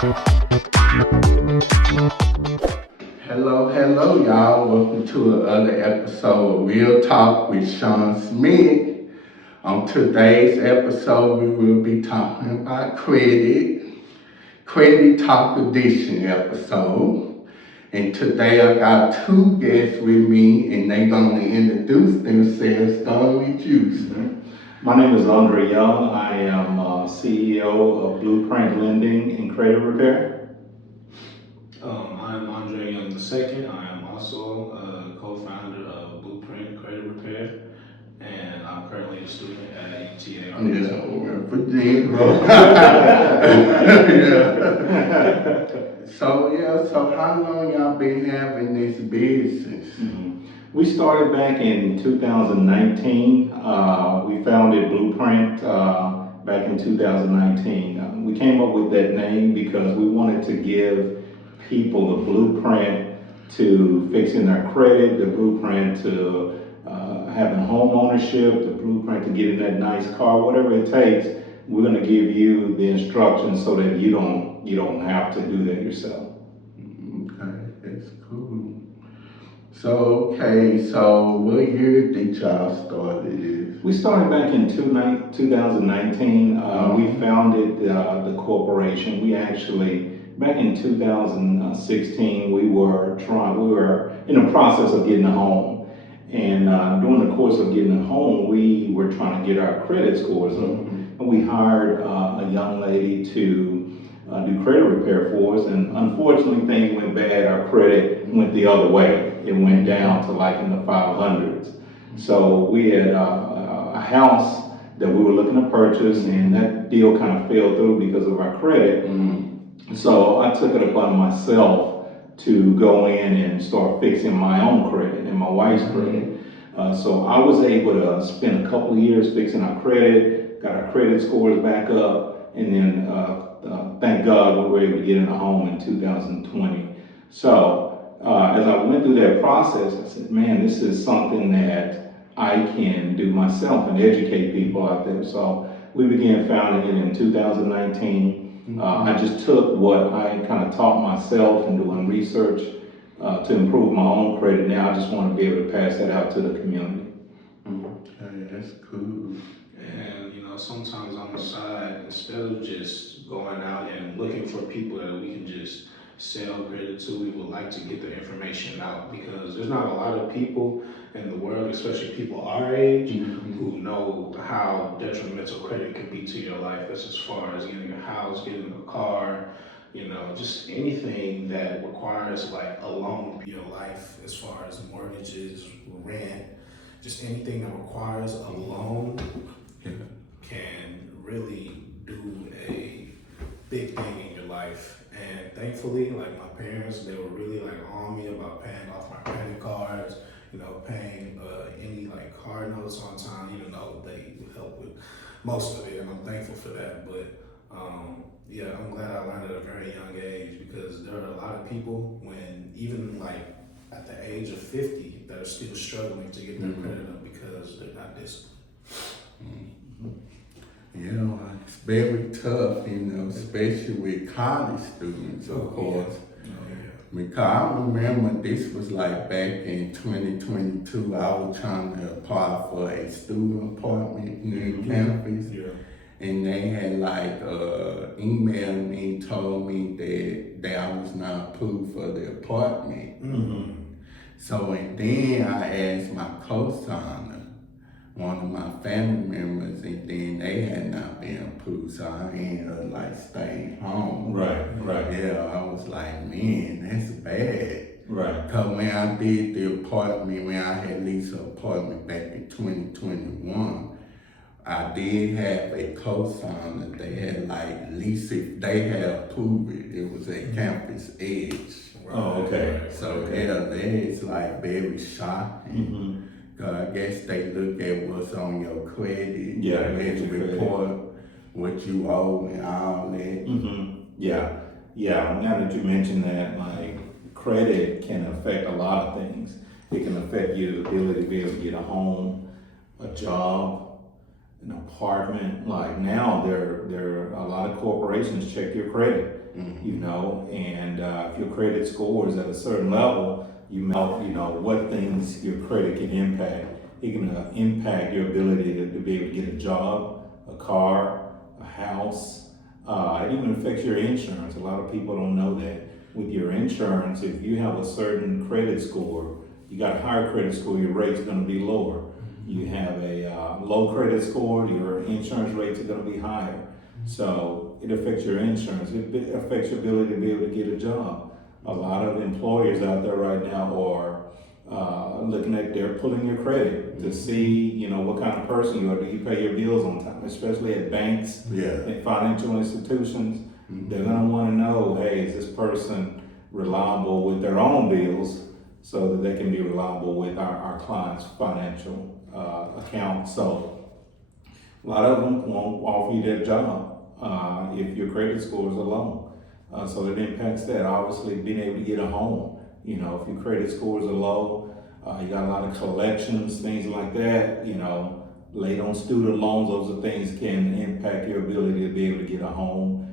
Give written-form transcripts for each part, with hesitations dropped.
Hello, y'all. Welcome to another episode of Real Talk with Shawn Smith. On today's episode, we will be talking about credit talk edition episode. And today I got two guests with me, and they're gonna introduce themselves. Starting with you, sir. My name is Andre Young. I am CEO of Blueprint Lending and Credit Repair. I'm Andre Young II. I am also a co-founder of Blueprint Credit Repair, and I'm currently a student at UTA. Yeah, Virginia. So how long y'all been having this business? We started back in 2019. We founded Blueprint back in 2019. We came up with that name because we wanted to give people the blueprint to fixing their credit, the blueprint to having home ownership, the blueprint to getting that nice car, whatever it takes. We're going to give you the instructions so that you don't have to do that yourself. Okay, that's cool. So what year did y'all start this? We started back in 2019. We founded the corporation. We actually, back in 2016, we were in the process of getting a home. And during the course of getting a home, we were trying to get our credit scores up. And we hired a young lady to do credit repair for us. And unfortunately, things went bad. Our credit went the other way. It went down to like in the 500s. So we had a house that we were looking to purchase, and that deal kind of fell through because of our credit. So I took it upon myself to go in and start fixing my own credit and my wife's credit. So I was able to spend a couple of years fixing our credit, got our credit scores back up, and then thank God we were able to get in a home in 2020. So as I went through that process, I said, man, this is something that I can do myself and educate people out there. So we began founding it in 2019. I just took what I kind of taught myself and doing research to improve my own credit. Now I just want to be able to pass that out to the community. Okay, that's cool. And sometimes on the side, instead of just going out and looking for people that we can just sell credit to, we would like to get the information out, because there's not a lot of people in the world, especially people our age, who know how detrimental credit can be to your life. That's as far as getting a house, getting a car, just anything that requires like a loan in your life, as far as mortgages, rent, just anything that requires a loan can really do a big thing in your life. And thankfully, like my parents, they were really like on me about paying off my credit cards, paying any like car notes on time, even though they would help with most of it, and I'm thankful for that. But I'm glad I learned at a very young age, because there are a lot of people, when even like at the age of 50, that are still struggling to get their credit up because they're not disciplined. It's very tough, especially with college students, of course. Because I remember this was like back in 2022, I was trying to apply for a student apartment near campus. And they had like emailed me and told me that I was not approved for the apartment. So, and then I asked my co-signer, one of my family members, and then they had not been approved, so I ended up like staying home. Right. Yeah, I was like, man, that's bad. Right. Because when I did the apartment, when I had leased an apartment back in 2021, I did have a co-signer. They had like lease it, they had approved it. It was at Campus Edge. Oh, okay. So that is like very shocking. I guess they look at what's on your credit, and report what you owe and all that. Yeah. Now that you mentioned that, like, credit can affect a lot of things. It can affect your ability to be able to get a home, a job, an apartment. Like now, there a lot of corporations check your credit, you know, and if your credit score is at a certain level, you know what things your credit can impact. It can impact your ability to be able to get a job, a car, a house. It even affects your insurance. A lot of people don't know that. With your insurance, if you have a certain credit score, you got a higher credit score, your rate's going to be lower. You have a low credit score, your insurance rates are going to be higher. So it affects your insurance. It affects your ability to be able to get a job. A lot of employers out there right now are looking at, they're pulling your credit to see, you know, what kind of person you are. Do you pay your bills on time? Especially at banks, and financial institutions. They're going to want to know, hey, is this person reliable with their own bills so that they can be reliable with our clients' financial account. So a lot of them won't offer you that job if your credit scores are low. So it impacts that. Obviously, being able to get a home. You know, if your credit scores are low, you got a lot of collections, things like that. You know, late on student loans, those are things can impact your ability to be able to get a home.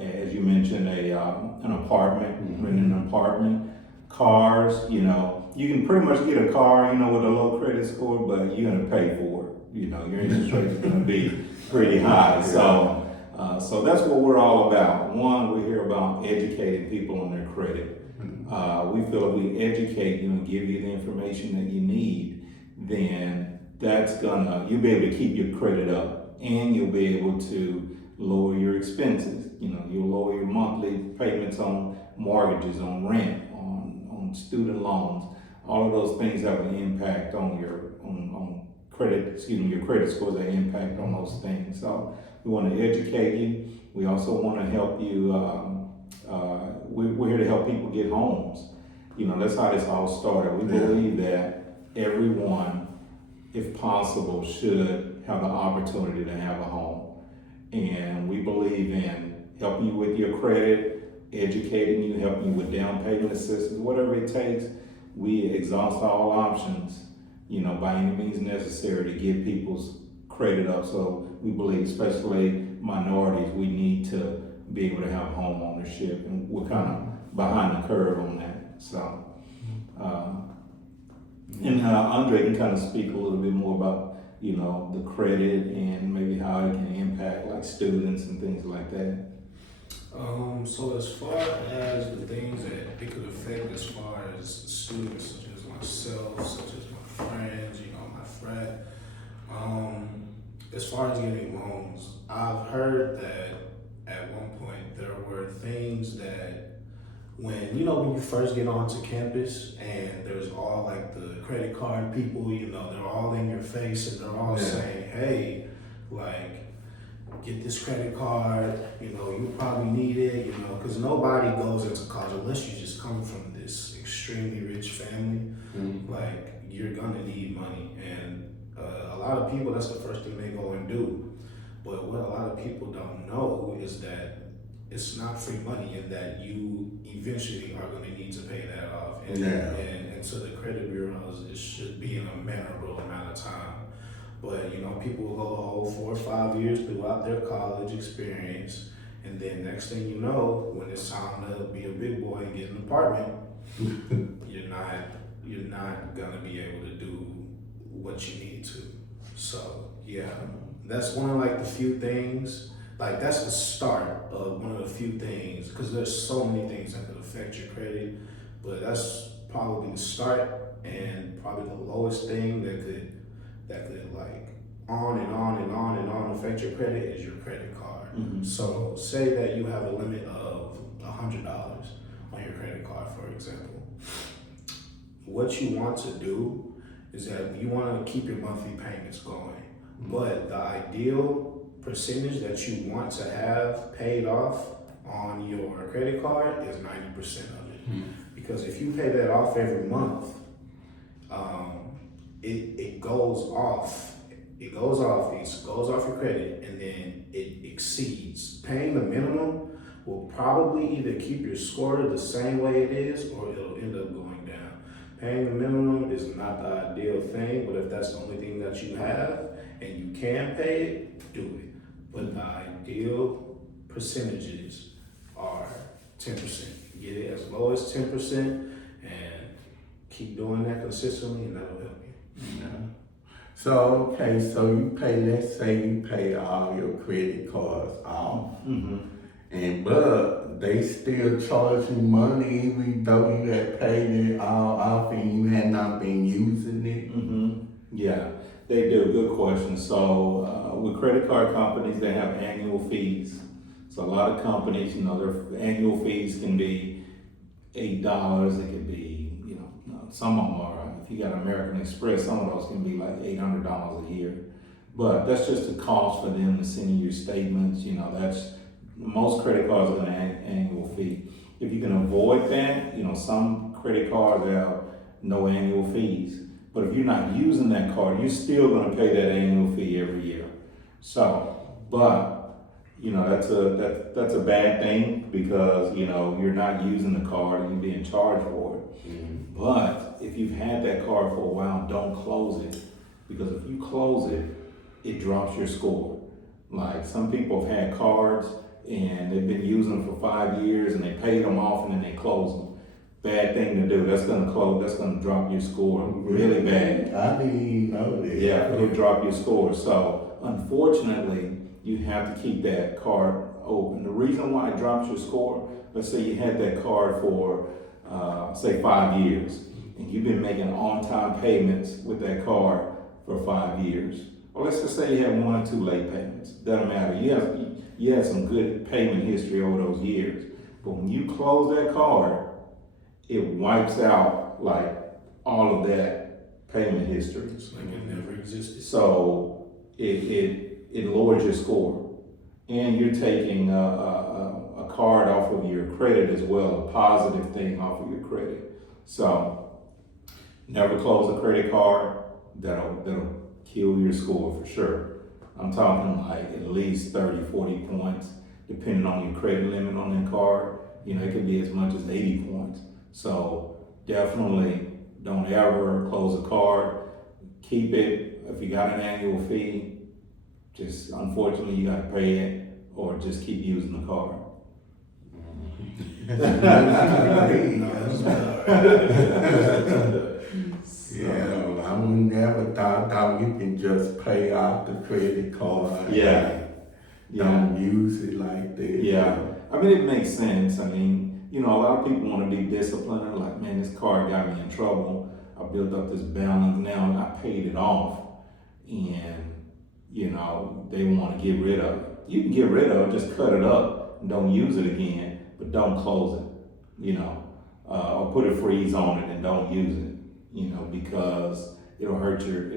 As you mentioned, an apartment, renting an apartment, cars. You know, you can pretty much get a car, you know, with a low credit score, but you're gonna pay for it. You know, your interest rate is gonna be pretty high. So, so that's what we're all about. One, we're here about educating people on their credit. We feel if we educate you and give you the information that you need, then you'll be able to keep your credit up, and you'll be able to lower your expenses. You know, you'll lower your monthly payments on mortgages, on rent, on student loans. All of those things have an impact on your credit. Your credit scores have impact on those things. So we want to educate you. We also want to help you. We're here to help people get homes. You know, that's how this all started. We believe that everyone, if possible, should have the opportunity to have a home. And we believe in helping you with your credit, educating you, helping you with down payment assistance, whatever it takes. We exhaust all options, you know, by any means necessary to get people's credit up. So we believe, especially minorities, we need to be able to have home ownership, and we're kind of behind the curve on that. So, and Andre can kind of speak a little bit more about, you know, the credit and maybe how it can impact like students and things like that. So as far as the things that it could affect as far as students such as myself, such as my friends, you know, my frat, as far as getting loans, I've heard that at one point there were things that when you first get onto campus and there's all like the credit card people, you know, they're all in your face and they're all saying, hey, like, get this credit card, you know, you probably need it, you know, because nobody goes into college unless you just come from this extremely rich family. Like, you're gonna need money, and a lot of people, that's the first thing they go and do. But what a lot of people don't know is that it's not free money, and that you eventually are going to need to pay that off. And to the credit bureaus, it should be in a manageable amount of time. But, you know, people will go the whole 4 or 5 years throughout their college experience, and then next thing you know, when it's time to be a big boy and get an apartment, you're not gonna be able to do what you need to. So yeah, that's one of like the few things. Like that's the start of one of the few things, because there's so many things that could affect your credit, but that's probably the start and probably the lowest thing that could like on and on and on and on affect your credit is your credit card. So say that you have a limit of $100 on your credit card, for example. What you want to do is that you want to keep your monthly payments going, but the ideal percentage that you want to have paid off on your credit card is 90% of it. Because if you pay that off every month, it goes off your credit, and then it exceeds. Paying the minimum will probably either keep your score the same way it is, or it'll end up going down. Paying the minimum is not the ideal thing, but if that's the only thing that you have and you can pay it, do it. But the ideal percentages are 10%. Get it as low as 10% and keep doing that consistently, and that'll help you. Yeah. So, okay, so you pay, let's say you pay all your credit cards off, and but they still charge you money even though you had paid it all off and you had not been using it? Yeah, they do. Good question. So with credit card companies, they have annual fees. So a lot of companies, their annual fees can be $8. It could be, some of them are. If you got American Express, some of those can be like $800 a year. But that's just the cost for them to send you your statements. That's most credit cards are going to have an annual fee. If you can avoid that, some credit cards have no annual fees. But if you're not using that card, you're still going to pay that annual fee every year. So, but that's a bad thing because you're not using the card and you're being charged for it. But if you've had that card for a while, don't close it, because if you close it, it drops your score. Like some people have had cards and they've been using them for 5 years and they paid them off and then they close them. Bad thing to do. That's gonna drop your score really bad. I didn't even know that. Yeah, it'll drop your score. So unfortunately, you have to keep that card open. The reason why it drops your score, let's say you had that card for say 5 years, and you've been making on-time payments with that card for 5 years. Or let's just say you have 1 or 2 late payments. Doesn't matter. You have some good payment history over those years. But when you close that card, it wipes out like all of that payment history. It's like it never existed. So it lowers your score, and you're taking a card off of your credit as well, a positive thing off of your credit. So never close a credit card. That'll kill your score for sure. I'm talking like at least 30, 40 points, depending on your credit limit on that card. It could be as much as 80 points. So definitely don't ever close a card. Keep it. If you got an annual fee, just unfortunately you gotta pay it, or just keep using the card. Yeah, I would never thought you can just pay off the credit card. Yeah. Don't use it like that. Yeah. I mean, it makes sense. I mean, a lot of people want to be disciplined. They're like, man, this card got me in trouble. I built up this balance now and I paid it off. And, they want to get rid of it. You can get rid of it, just cut it up and don't use it again, but don't close it, or put a freeze on it and don't use it, because it'll hurt your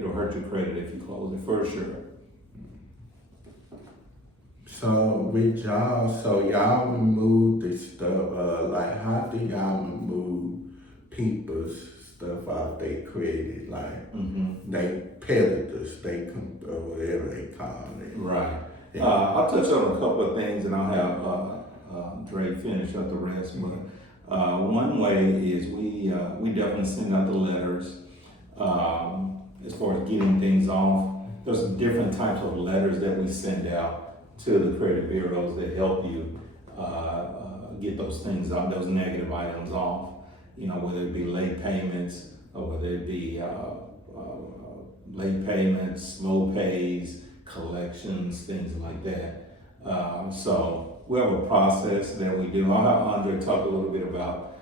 credit if you close it, for sure. So with y'all, y'all remove the stuff, like how do y'all remove people's stuff out they credit, like they predators, or whatever they call it. Right. I'll touch on a couple of things and I'll have Dre finish up the rest. But one way is we definitely send out the letters as far as getting things off. There's some different types of letters that we send out to the credit bureaus that help you get those things off, those negative items off. Whether it be late payments or whether it be late payments, slow pays, collections, things like that. So we have a process that we do. I'll have Andre talk a little bit about,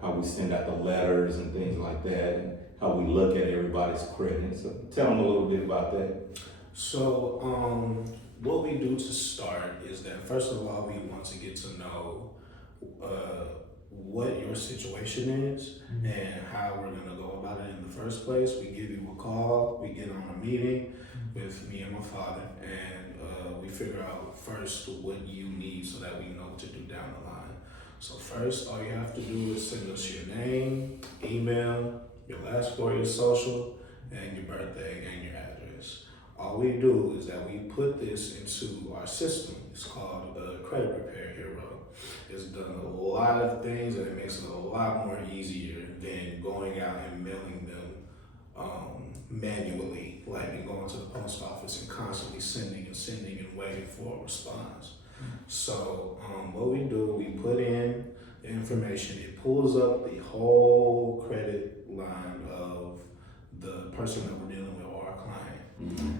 how we send out the letters and things like that, and how we look at everybody's credit. So tell them a little bit about that. So, what we do to start is that first of all, we want to get to know what your situation is and how we're gonna go about it in the first place. We give you a call, we get on a meeting with me and my father, and we figure out first what you need so that we know what to do down the line. So first, all you have to do is send us your name, email, your last four of your social, and your birthday and your address. All we do is that we put this into our system. It's called Credit Repair Hero. It's done a lot of things, and it makes it a lot more easier than going out and mailing them manually, like and going to the post office and constantly sending and waiting for a response. So what we do, we put in the information. It pulls up the whole credit line of the person that we're dealing with, or our client,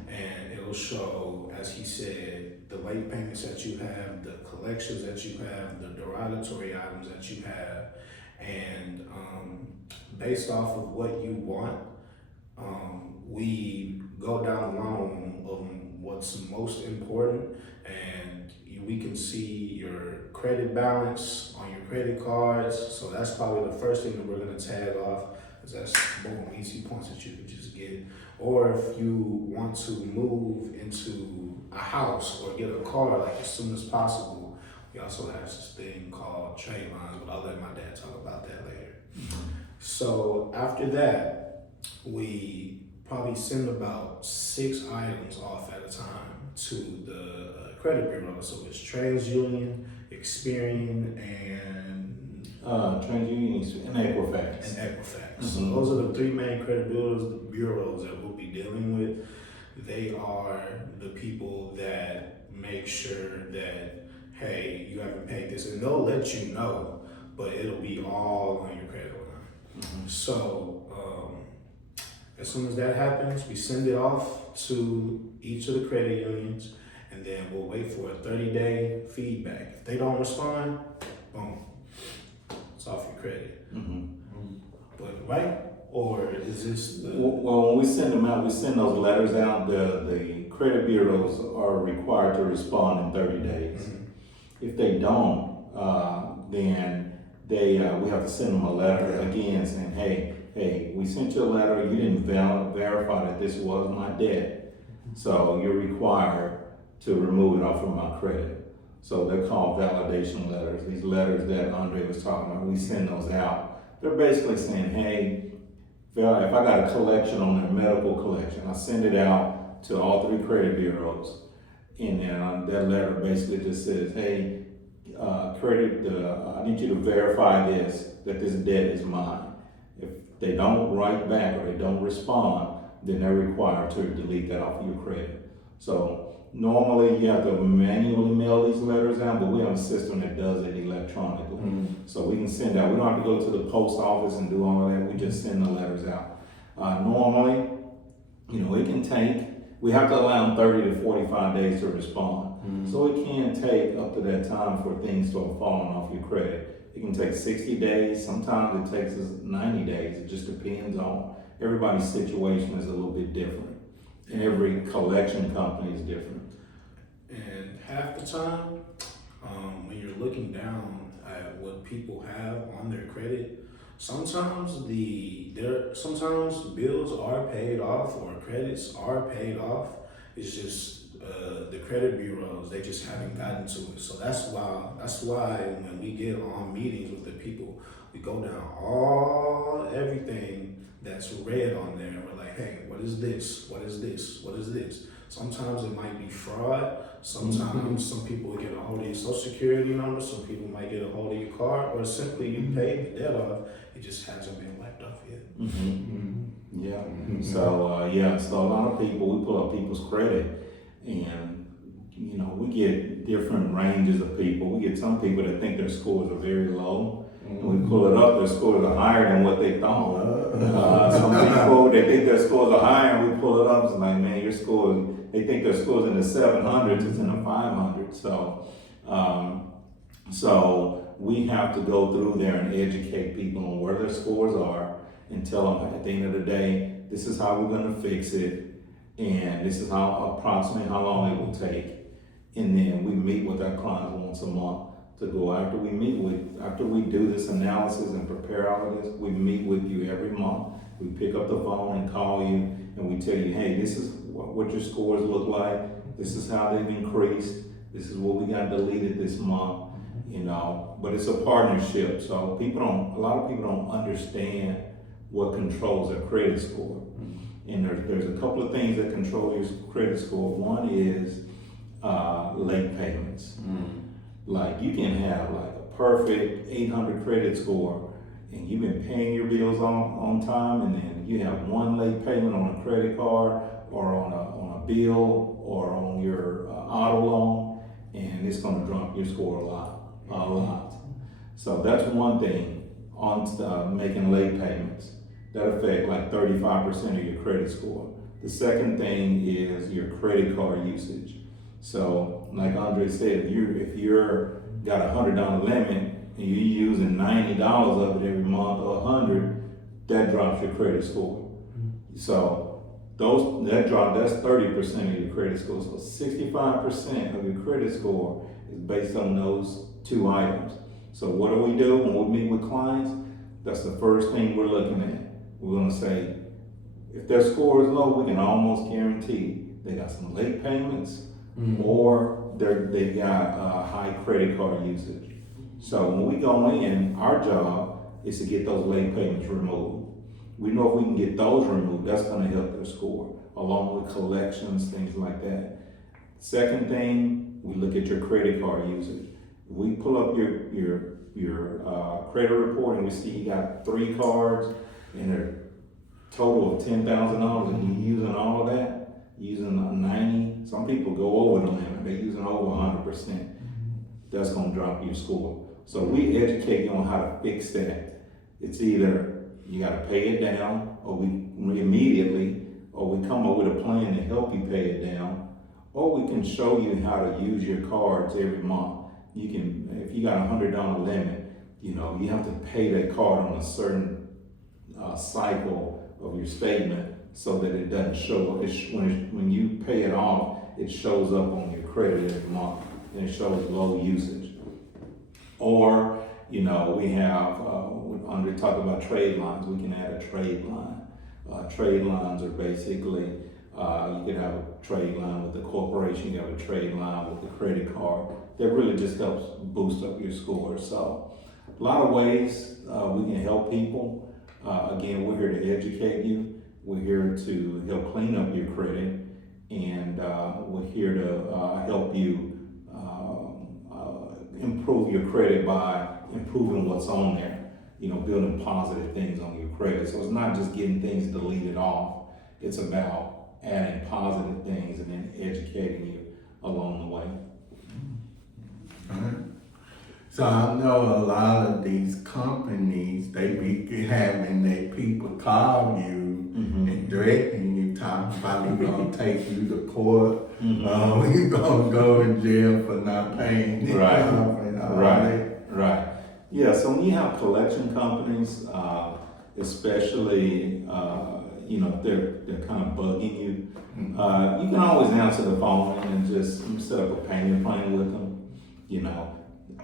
and it'll show, as he said, the late payments that you have, the collections that you have, the derogatory items that you have, and based off of what you want, we go down the line of what's most important, and we can see your credit balance on your credit cards. So that's probably the first thing that we're gonna tag off, because that's boom, easy points that you can just get. Or if you want to move into a house or get a car like as soon as possible, we also have this thing called trade lines, but I'll let my dad talk about that later. So after that, we probably send about 6 items off at a time to the credit bureau. So it's TransUnion, Experian, and TransUnion and Equifax. So those are the 3 main credit bureaus that we'll be dealing with. They are the people that make sure that, hey, you haven't paid this, and they'll let you know, but it'll be all on your credit line. So as soon as that happens, we send it off to each of the credit unions, and then we'll wait for a 30-day feedback. If they don't respond, boom, it's off your credit. But right? Or is this the... Well, when we send them out, we send those letters out. The credit bureaus are required to respond in 30 days. If they don't, then we have to send them a letter again saying, hey, we sent you a letter, you didn't verify that this was my debt, so you're required to remove it off of my credit. So they're called validation letters. These letters that Andre was talking about, we send those out. They're basically saying, hey, if I got a collection on their medical collection, I send it out to all 3 credit bureaus, and then that letter basically just says, hey, I need you to verify that this debt is mine. If they don't write back or they don't respond, then they're required to delete that off of your credit. So normally you have to manually mail these letters out, but we have a system that does it electronically. So we can send out, we don't have to go to the post office and do all of that, we just send the letters out. Normally, it can take, we have to allow them 30 to 45 days to respond. So it can take up to that time for things to have fallen off your credit. It can take 60 days, sometimes it takes us 90 days. It just depends on, everybody's situation is a little bit different. And every collection company is different. And half the time, when you're looking down at what people have on their credit, sometimes sometimes bills are paid off or credits are paid off. It's just the credit bureaus, they just haven't gotten to it. So that's why when we get on meetings with the people, we go down everything that's red on there. We're like, hey, what is this? What is this? What is this? Sometimes it might be fraud. Sometimes some people get a hold of your social security number. Some people might get a hold of your card, or simply you paid the debt off. It just hasn't been wiped off yet. Yeah. So a lot of people, we pull up people's credit, and we get different ranges of people. We get some people that think their scores are very low, and we pull it up, their scores are higher than what they thought. Some people, they think their scores are higher, and we pull it up, it's like, man, your scores, they think their scores in the 700s, it's in the 500s. So we have to go through there and educate people on where their scores are, and tell them at the end of the day, this is how we're gonna fix it, and this is approximately how long it will take. And then we meet with our clients once a month to go after we do this analysis and prepare all of this, we meet with you every month. We pick up the phone and call you, and we tell you, hey, this is what your scores look like. This is how they've increased. This is what we got deleted this month. But it's a partnership. So a lot of people don't understand what controls their credit score. And there's a couple of things that control your credit score. One is late payments. Like you can have like a perfect 800 credit score and you've been paying your bills on time, and then you have one late payment on a credit card or on a bill or on your auto loan, and it's going to drop your score a lot. So that's one thing on making late payments. That affect like 35% of your credit score. The second thing is your credit card usage. So like Andre said, if you're got $100 limit and you're using $90 of it every month or $100, that drops your credit score. So that's 30% of your credit score. So 65% of your credit score is based on those two items. So what do we do when we meet with clients? That's the first thing we're looking at. We're gonna say, if their score is low, we can almost guarantee they got some late payments or they got high credit card usage. So when we go in, our job is to get those late payments removed. We know if we can get those removed, that's gonna help their score, along with collections, things like that. Second thing, we look at your credit card usage. If we pull up your credit report and we see you got 3 cards and they're total of $10,000 and you're using all of that, using 90, some people go over the limit, they're using over 100%. That's gonna drop your score. So we educate you on how to fix that. It's either you gotta pay it down, or we immediately, or we come up with a plan to help you pay it down, or we can show you how to use your cards every month. You can, if you got $100 limit, you have to pay that card on a certain cycle of your statement so that it doesn't show. When you pay it off, it shows up on your credit every month and it shows low usage. Or, we have, under talk about trade lines, we can add a trade line. Trade lines are basically, you can have a trade line with the corporation, you have a trade line with the credit card. That really just helps boost up your score. So a lot of ways we can help people. Again, we're here to educate you. We're here to help clean up your credit, and we're here to help you improve your credit by improving what's on there. Building positive things on your credit. So it's not just getting things deleted off. It's about adding positive things and then educating you along the way. So I know a lot of these companies, they be having their people call you and threatening you, talking about we gonna take you to court, we gonna go in jail for not paying the Right. Yeah, so when you have collection companies, especially, if they're kind of bugging you, you can always answer the phone and just set up a payment plan with them,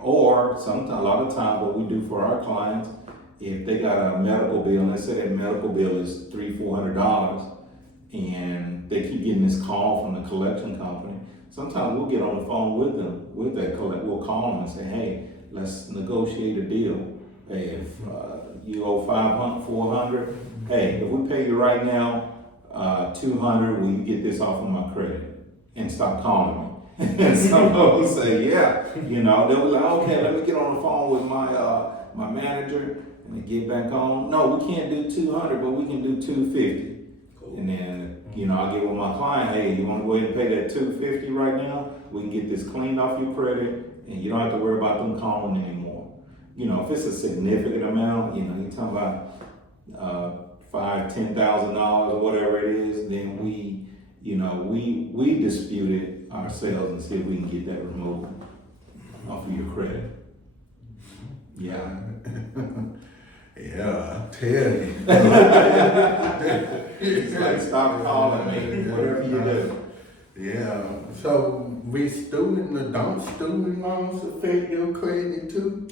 Or sometimes, a lot of times, what we do for our clients, if they got a medical bill, let's say that medical bill is $300-400, and they keep getting this call from the collection company, sometimes we'll get on the phone with them, we'll call them and say, hey, let's negotiate a deal. Hey, if you owe $500, $400, hey, if we pay you right now $200, will you get this off of my credit and stop calling me? And some people say, yeah, they'll be like, okay, let me get on the phone with my manager, and they get back on. No, we can't do $200, but we can do $250. Cool. And then, I'll get with my client, hey, you want to go ahead and pay that $250 right now? We can get this cleaned off your credit, and you don't have to worry about them calling anymore. If it's a significant amount, you're talking about $5,000, $10,000 or whatever it is, then we dispute it ourselves and see if we can get that removed off of your credit. Yeah. Yeah, I tell you. It's like, stop calling me, whatever you do. Yeah. So don't student loans affect your credit too?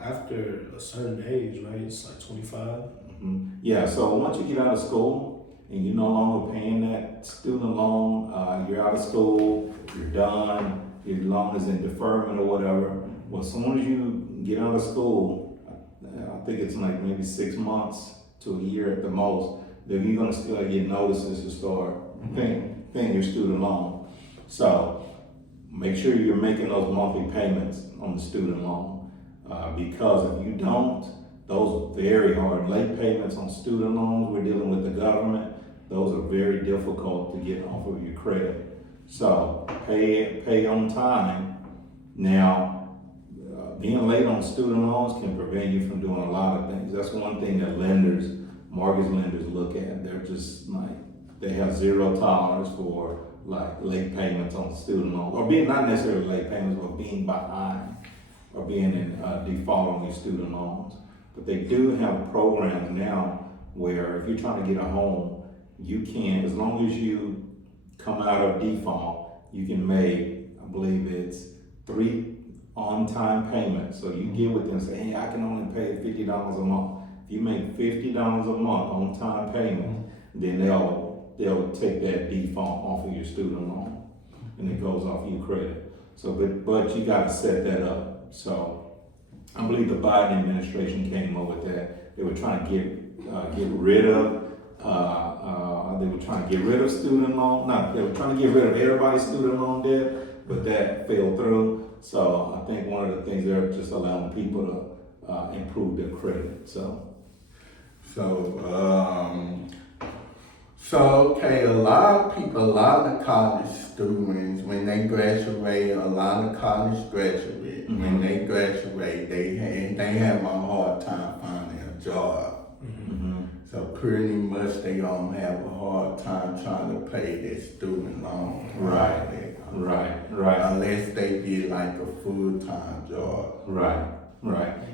After a certain age, right? It's like 25. Yeah, so once you get out of school and you're no longer paying that student loan, you're out of school, you're done, your loan is in deferment or whatever. Well, as soon as you get out of school, I think it's like maybe 6 months to a year at the most, then you're gonna still get notices to start paying your student loan. So make sure you're making those monthly payments on the student loan, because if you don't, those are very hard. Late payments on student loans, we're dealing with the government, those are very difficult to get off of your credit. So pay on time. Now, being late on student loans can prevent you from doing a lot of things. That's one thing that mortgage lenders look at. They're just like, they have zero tolerance for like late payments on student loans, or being not necessarily late payments, but being behind or being in default on your student loans. But they do have programs now where if you're trying to get a home, you can, as long as you come out of default, you can make, I believe it's 3 on-time payments. So you get with them and say, hey, I can only pay $50 a month. If you make $50 a month on-time payments, then they'll take that default off of your student loan, and it goes off your credit. So, but you got to set that up. So, I believe the Biden administration came up with that. They were trying to get rid of. They were trying to get rid of student loan. They were trying to get rid of everybody's student loan debt, but that fell through. So, I think one of the things they're just allowing people to improve their credit. So, okay, a lot of college students, when they graduate, a lot of college graduates, when they graduate, they have a hard time finding a job. So pretty much they gonna have a hard time trying to pay their student loan. Right. Unless they get like a full-time job. Right.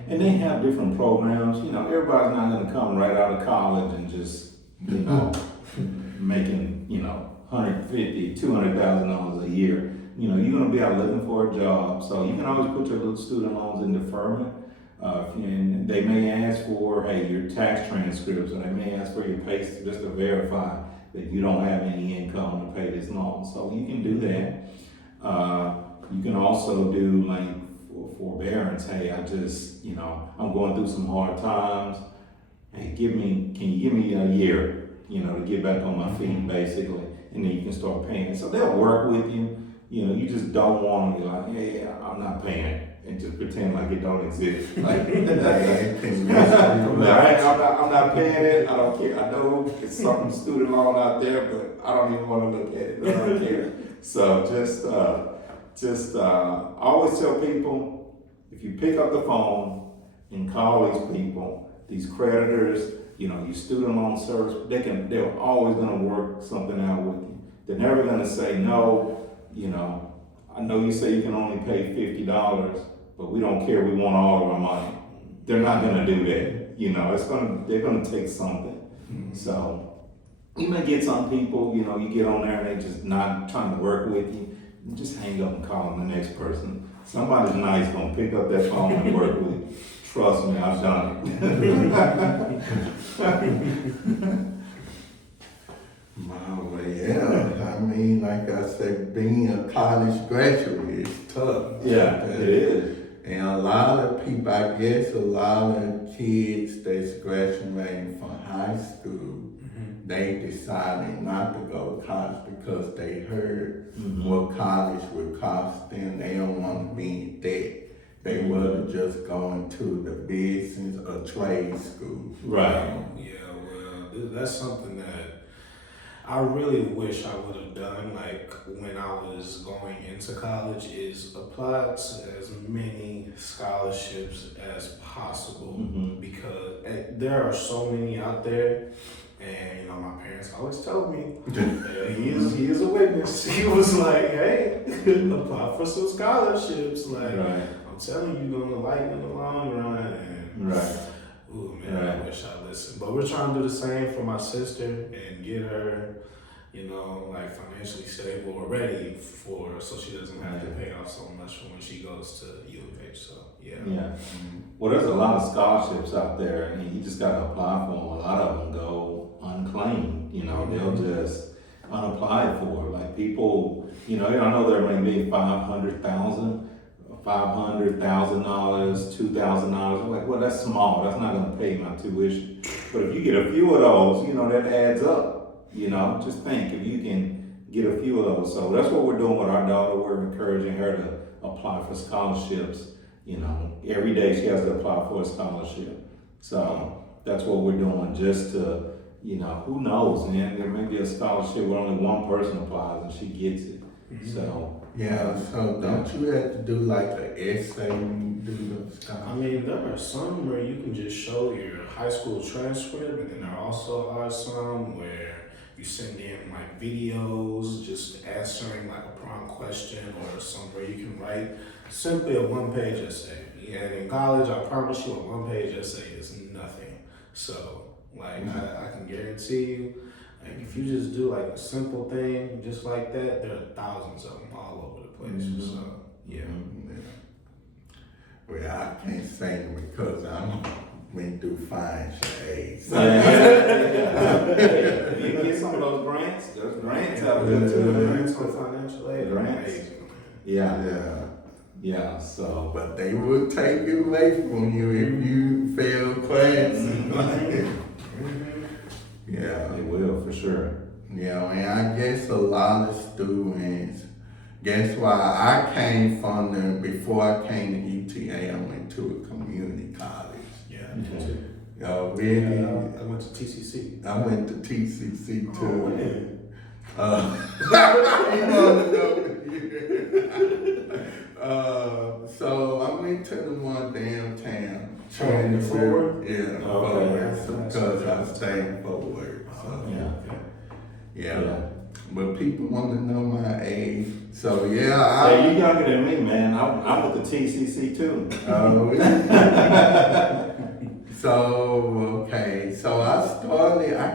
And they have different programs. You know, everybody's not gonna come right out of college and just, making, $150,000, $200,000 a year. You're gonna be out looking for a job. So you can always put your little student loans in deferment. And they may ask for, your tax transcripts, or they may ask for your pay just to verify that you don't have any income to pay this loan. So you can do that. You can also do like forbearance. Hey, I'm going through some hard times. Hey, can you give me a year, to get back on my feet, basically, and then you can start paying. So they'll work with you. You just don't want to be like, hey, I'm not paying it, and just pretend like it don't exist. Like, I'm not paying it. I don't care. I know it's some student loan out there, but I don't even want to look at it. I don't care. So just always tell people, if you pick up the phone and call these people, these creditors, your student loan service, they're always gonna work something out with you. They're never gonna say no. I know you say you can only pay $50, but we don't care. We want all of our money. They're not gonna do that. They're gonna take something. So you may get some people, you get on there and they just not trying to work with you. Just hang up and call them the next person. Somebody's nice gonna pick up that phone and work with you. Trust me, I've done it. Well, yeah. I mean, like I said, being a college graduate is tough. Yeah, it is. And a lot of people, I guess a lot of kids that's graduating from high school, they decided not to go to college because they heard what college would cost them. They don't want to be in debt. They would have just gone to the business or trade school. Right. That's something that I really wish I would have done, like when I was going into college, is apply to as many scholarships as possible, because there are so many out there. And my parents always told me, he is a witness. He was like, hey, apply for some scholarships. Like, I'm telling you, you're gonna like it in the long run. And, ooh, man, I wish I listened. But we're trying to do the same for my sister and get her, like financially stable or ready so she doesn't have to pay off so much for when she goes to U of H. So, yeah. Well, there's a lot of scholarships out there, and you just gotta apply for them. A lot of them go unclaimed. They'll just unapplied for. Like people, I know there may be 500,000 $500, $1,000, $2,000. I'm like, well, that's small. That's not gonna pay my tuition. But if you get a few of those, that adds up. Just think if you can get a few of those. So that's what we're doing with our daughter. We're encouraging her to apply for scholarships. Every day she has to apply for a scholarship. So that's what we're doing, just to, who knows, man? There may be a scholarship where only one person applies and she gets it. So Yeah, so don't you have to do like an essay when you do the stuff? I mean, there are some where you can just show your high school transcript, and then there also are some where you send in like videos just answering like a prompt question, or some where you can write simply a one-page essay. And in college, I promise you, a one-page essay is nothing. So, like, I can guarantee you, like, if you just do like a simple thing just like that, there are thousands of them all over the place. So, yeah. Well, I can't sing because I'm went through financial aid. So. You can get some of those grants. Those grants out there too. Grants for financial aid. Grants. Yeah. So, but they will take it away from you if you fail classes. Yeah, they will for sure. Yeah, and I guess a lot of students. That's why I came from them. Before I came to UTA, I went to a community college. Yeah, I did too. Really? I went to TCC. I went to TCC too. Oh, So I went to the one downtown. Forward? Yeah, because I stayed forward. So. Yeah. But people want to know my age. So yeah, Hey, you younger than me, man. I went to TCC too. So I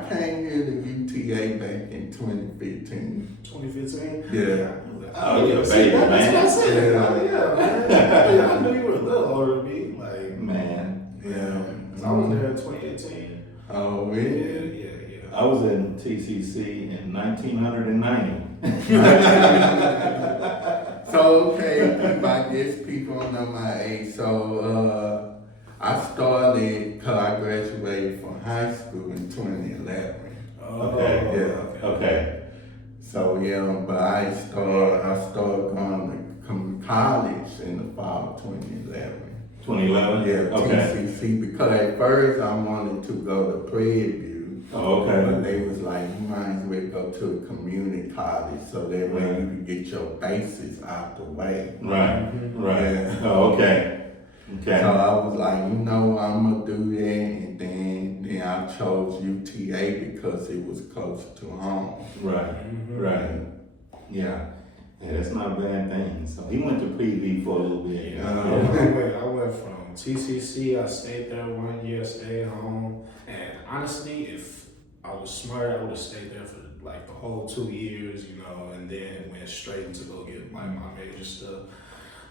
came here to UTA back in 2015. 2015? Yeah. Oh, yeah, See, baby, that's man. what I said. Yeah. Man. I knew you were a little older than me. Like, Man. Yeah. I was there in 2018. Oh, really? Yeah. I was in TCC in 1990. So, I guess people don't know my age. So, I started, because I graduated from high school in 2011. Okay. So, but I started going to college in the fall of 2011. 2011? Yeah, Okay. TCC, because at first I wanted to go to Prairie View. Oh, okay. But they was like, you might as well go to a community college so that way you can get your basics out the way. Right. Yeah. Oh, okay. So I was like, I'm gonna do that, and then I chose UTA because it was close to home. Right. Yeah, that's not a bad thing. So he went to Preview for a little bit. I went from TCC. I stayed there 1 year, stayed home, and honestly, if I was smart, I would have stayed there for like the whole 2 years, and then went straight to go get like my major stuff.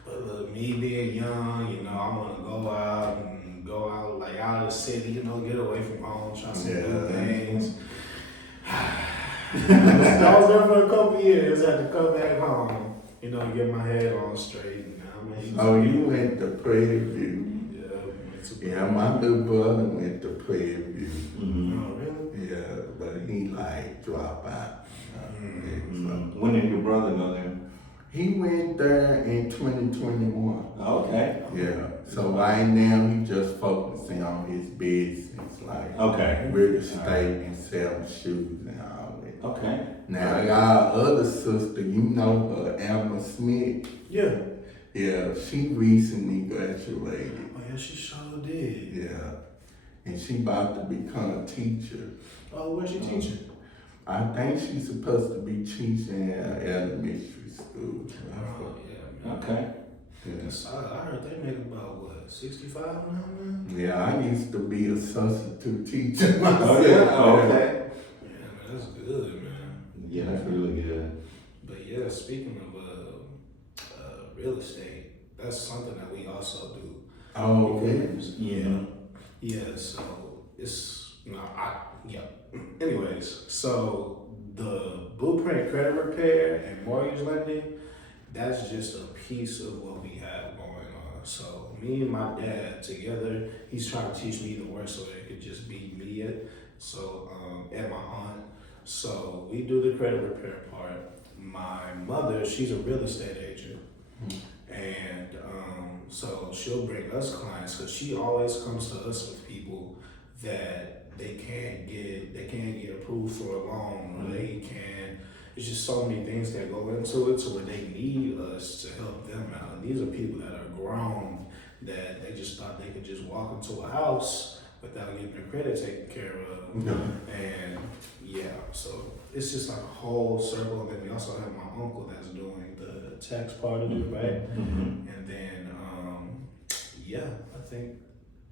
But look, me being young, I want to go out like out of the city, get away from home, try some new things. I was there for a couple years, had to come back home, get my head on straight. Oh, you went to Prairie View. Yeah, My little brother went to Prairie View. Mm-hmm. Oh, really? Yeah, but he dropped out. When did your brother go there? He went there in 2021. Okay. Yeah. So right now he just focusing on his business, like real estate and selling shoes and all that. Okay. Now our other sister, Emma Smith. Yeah. Yeah, she recently graduated. Oh yeah, she sure did. Yeah. And she about to become a teacher. Oh, where's she teaching? I think she's supposed to be teaching at elementary school. Oh yeah. Okay. Yeah. I heard they make about 65 now, man. Yeah, I used to be a substitute teacher myself. Oh yeah. Oh, okay. Yeah, man, that's good, man. Yeah, that's really good. But yeah, speaking of real estate, that's something that we also do. Oh, okay. Yeah. So it's Anyways, so the Blueprint Credit Repair and Mortgage Lending that's just a piece of what we have going on. So me and my dad together, he's trying to teach me to work so it could just be me and my aunt. So we do the credit repair part. My mother, she's a real estate agent. And so she'll bring us clients because she always comes to us with people that they can't get approved for a loan, or they can. It's just so many things that go into it, so where they need us to help them out. And these are people that are grown, that they just thought they could just walk into a house without getting their credit taken care of. And yeah, so it's just like a whole circle. And then we also have my uncle that's doing the tax part of it, right? And then yeah, I think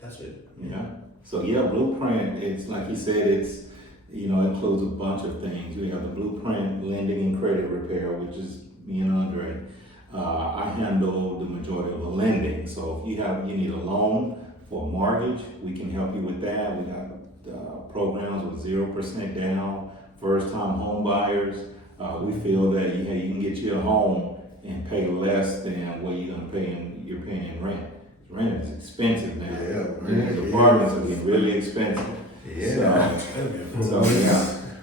that's it. Yeah. So yeah, Blueprint, it's like you said, it's, includes a bunch of things. We have the Blueprint Lending and Credit Repair, which is me and Andre. I handle the majority of the lending. So if you need a loan for a mortgage, we can help you with that. We got programs with 0% down, first time home buyers. We feel that you can get you a home and pay less than what you're paying in rent. Rent is expensive now. Yeah, apartments are getting really expensive. Yeah.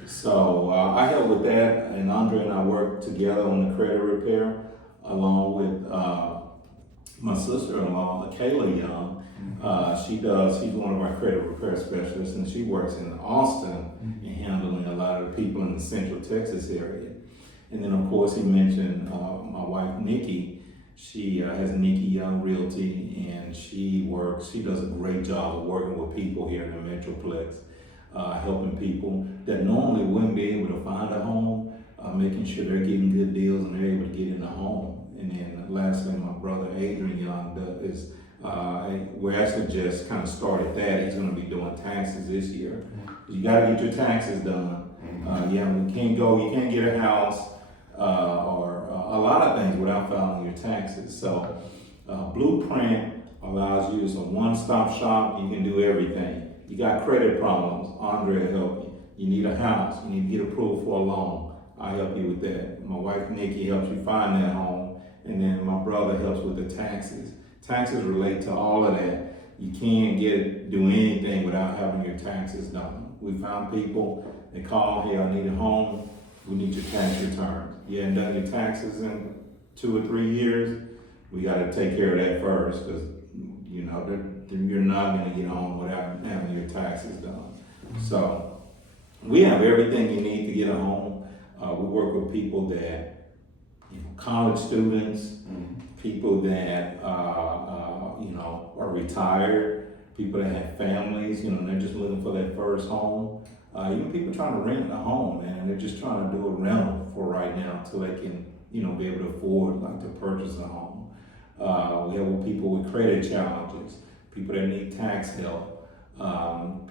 So I help with that, and Andre and I work together on the credit repair, along with my sister-in-law, Kayla Young. She's one of our credit repair specialists, and she works in Austin and handling a lot of the people in the Central Texas area. And then, of course, he mentioned my wife, Nikki. She has Nikki Young Realty, and she does a great job of working with people here in the Metroplex, helping people that normally wouldn't be able to find a home, making sure they're getting good deals and they're able to get in a home. And then lastly, my brother Adrian Young we actually just kind of started that. He's going to be doing taxes this year. You got to get your taxes done. You can't get a house or a lot of things without filing your taxes. So Blueprint allows you, it's a one-stop shop. You can do everything. You got credit problems, Andre will help you. You need a house, you need to get approved for a loan, I help you with that. My wife Nikki helps you find that home, and then my brother helps with the taxes. Taxes relate to all of that. You can't do anything without having your taxes done. We found people, they call, hey, I need a home, we need your tax returns. You haven't done your taxes in 2 or 3 years, we gotta take care of that first, because you're not gonna get home without having your taxes done. So we have everything you need to get a home. We work with people that, college students, people that are retired, people that have families, they're just looking for that first home. Even people trying to rent a home, man, they're just trying to do a rental for right now until they can, be able to afford to purchase a home. We have people with credit challenges, people that need tax help,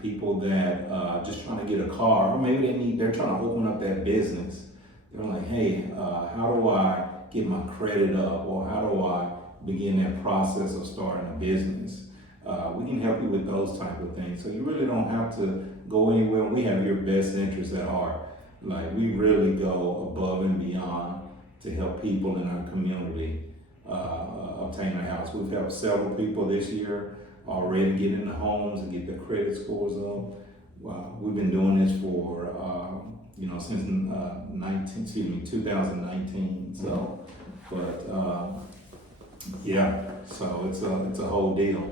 people that just trying to get a car, or maybe they're trying to open up that business. They're like, hey, how do I get my credit up, or how do I begin that process of starting a business? We can help you with those type of things. So you really don't have to go anywhere. We have your best interest at heart. We really go above and beyond to help people in our community obtain a house. We've helped several people this year already get into homes and get their credit scores up. We've been doing this for since 2019. So, but so it's a whole deal.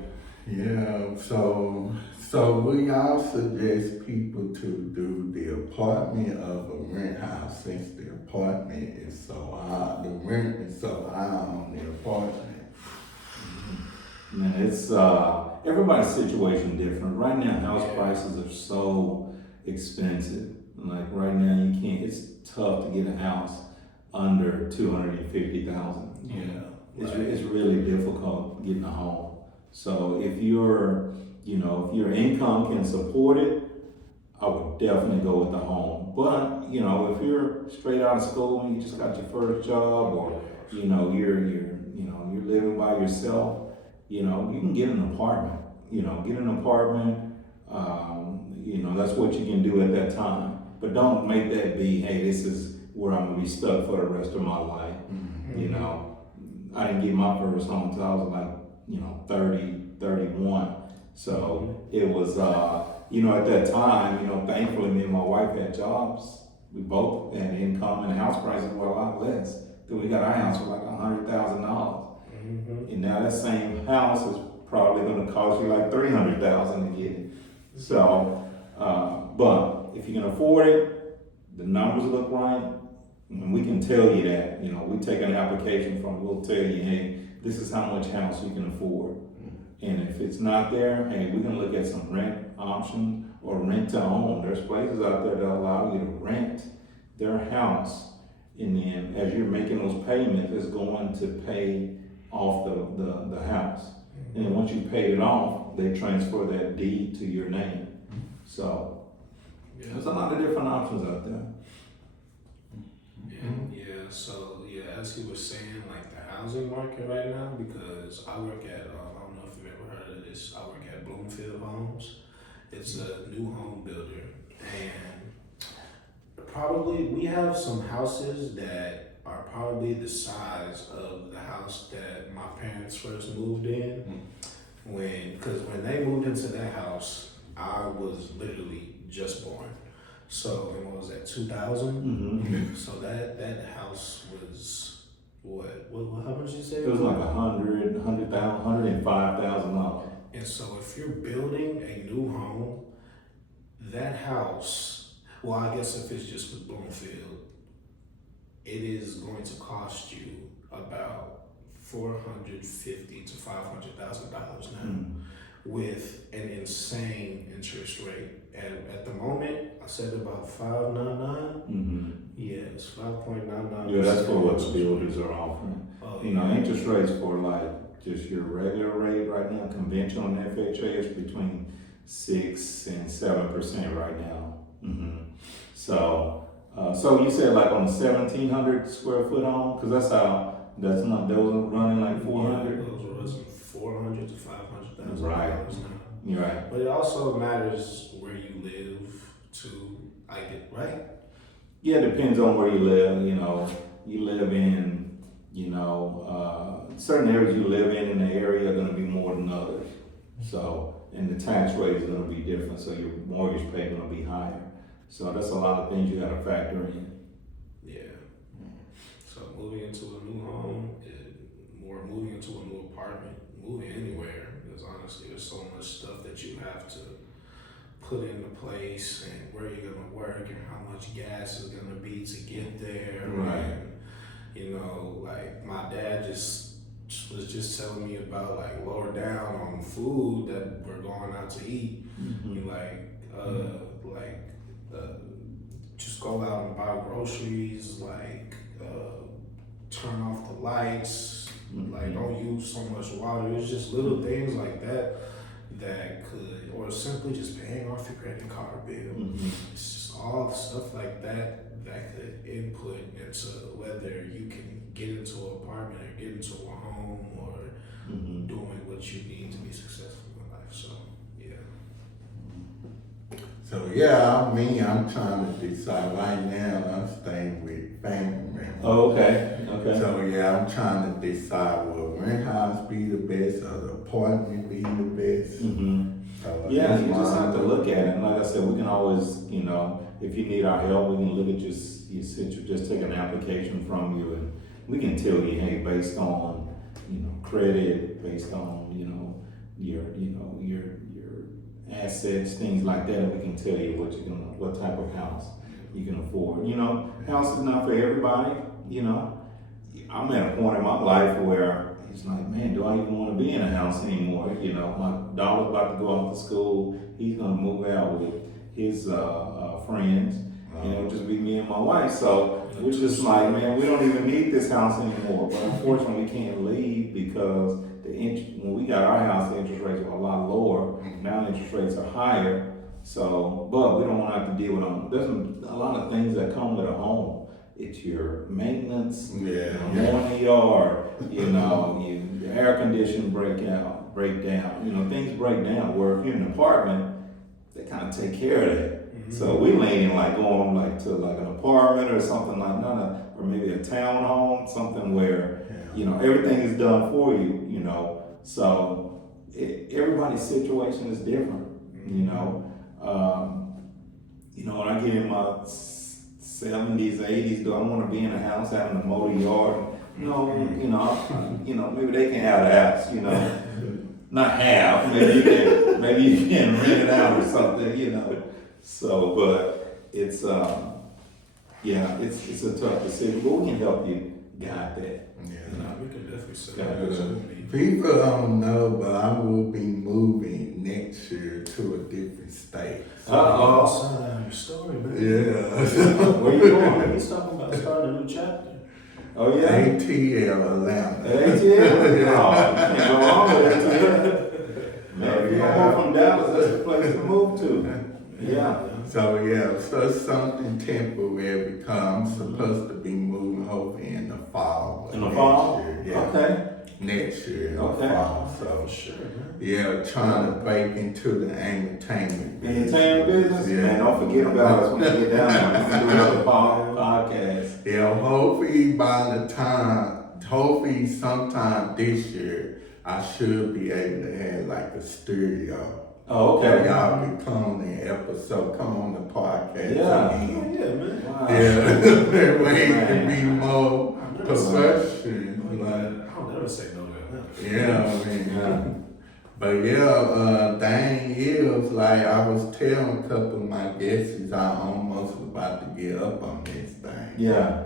Yeah, so we all suggest people to do the apartment of a rent house, since the apartment is so high, the rent is so high on the apartment. Man, it's everybody's situation different. Right now, house prices are so expensive. Right now, you can't. It's tough to get a house under $250,000. It's really difficult getting a home. So if your income can support it, I would definitely go with the home. But if you're straight out of school and you just got your first job, or you're living by yourself, you can get an apartment. That's what you can do at that time. But don't make that be, hey, this is where I'm gonna be stuck for the rest of my life. You know, I didn't get my first home until I was like, 30, 31. So it was, at that time, thankfully me and my wife had jobs. We both had income and house prices were a lot less. Then we got our house for like $100,000. And now that same house is probably gonna cost you like $300,000 to get it. So, but if you can afford it, the numbers look right, and we can tell you that, we take an application we'll tell you, hey, this is how much house you can afford. And if it's not there, hey, we can look at some rent options or rent to own. There's places out there that allow you to rent their house, and then as you're making those payments, it's going to pay off the house. And then once you pay it off, they transfer that deed to your name. So there's a lot of different options out there. So as he was saying, like the housing market right now, because I work at, I don't know if you've ever heard of this, I work at Bloomfield Homes. It's a new home builder, and probably we have some houses that are probably the size of the house that my parents first moved in. Because when they moved into that house, I was literally just born. So, and what was that, 2000? So that house was, how much did you say? It was like $105,000. And so if you're building a new home, that house, well, I guess if it's just with Bloomfield, it is going to cost you about $450,000 to $500,000 now, with an insane interest rate. And at the moment, I said about 5.99. Yeah, it's 5.99. Yeah, that's for what the builders are offering. Interest rates for like just your regular rate right now, conventional and FHA is between 6 and 7% right now. So you said like on a 1,700 square foot home, because those are running like 400. Yeah, those are running $400,000 to $500,000 Right. now. You're right. But it also matters where you live too. Right? Yeah, it depends on where you live. You live in, certain areas you live in the area are going to be more than others. So, and the tax rate is going to be different, so your mortgage payment will be higher. So that's a lot of things you got to factor in. Yeah. So moving into a new home, or moving into a new apartment, moving anywhere, because honestly, there's so much stuff that you have to put into place, and where you're gonna work, and how much gas is gonna be to get there. Right. And, like my dad was just telling me about like lower down on food that we're going out to eat. And just go out and buy groceries, turn off the lights, don't use so much water. It's just little things like that could, or simply just paying off your credit card bill. It's just all the stuff like that could input into whether you can get into an apartment or get into a home, or doing what you need to be successful in life. So I'm trying to decide right now. I'm staying with family members. Oh, okay. So I'm trying to decide will rent house be the best or the apartment be the best. You just have to look at it. And like I said, we can always, if you need our help, we can look at just take an application from you, and we can tell you, hey, based on credit, based on your assets, things like that, we can tell you what type of house you can afford. House is not for everybody. I'm at a point in my life where it's like, man, do I even want to be in a house anymore? My daughter's about to go off to school. He's gonna move out with his friends, and it'll just be me and my wife. So we're just like, man, we don't even need this house anymore. But unfortunately, we can't leave because when we got our house, the interest rates were a lot lower. Now interest rates are higher. So, but we don't want to have to deal with them. There's a lot of things that come with a home. It's your maintenance, mowing the yard, the air conditioning break down. Things break down. Where if you're in an apartment, they kind of take care of that. So we leaning like going like to like an apartment or something like or maybe a townhome, something where everything is done for you. So everybody's situation is different. When I get in my 70s, 80s, do I want to be in a house having a motor yard? No, maybe they can have a house, not have, maybe you can rent it out or something, So, but it's it's a tough decision, but we can help you guide that. We can definitely set that. People don't know, but I will be moving next year to a different state. Your story, man. Yeah. Where you going? He's talking about starting a new chapter. Oh yeah? ATL, Atlanta. ATL? Oh, you can't go wrong with ATL. Man, if you come home from Dallas, that's the place to move to. Yeah. So it's something temporary because I'm supposed to be moving hopefully in the fall. In the fall? Year, yeah. Okay. Next year in the Okay. fall. So Sure, man. trying to break into the entertainment Business? Yeah. Man, don't forget about us when you get down there. We can do another podcast. Yeah, hopefully sometime this year, I should be able to have like a studio. Oh, okay. Y'all can come on the episode, come on the podcast. Yeah. Man. Wow. That way it can be more professional. I'll never say no to that. Yeah. But thing is, like I was telling a couple of my guests, I almost about to get up on this thing. Yeah.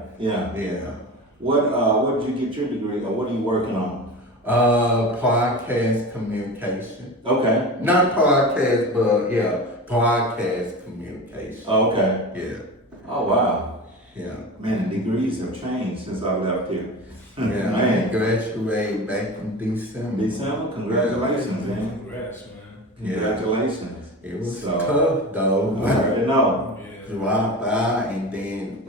What did you get your degree, or what are you working on? Podcast communication. Okay. Not podcast, but podcast communication. Oh, okay. Yeah. Oh, wow. Yeah. Man, the degrees have changed since I left here. Yeah, Man. I graduated back in December. December? Congratulations, man. Congrats, man. Yeah. Congratulations. It was So- tough though. I already know. Yeah. Dropped out and then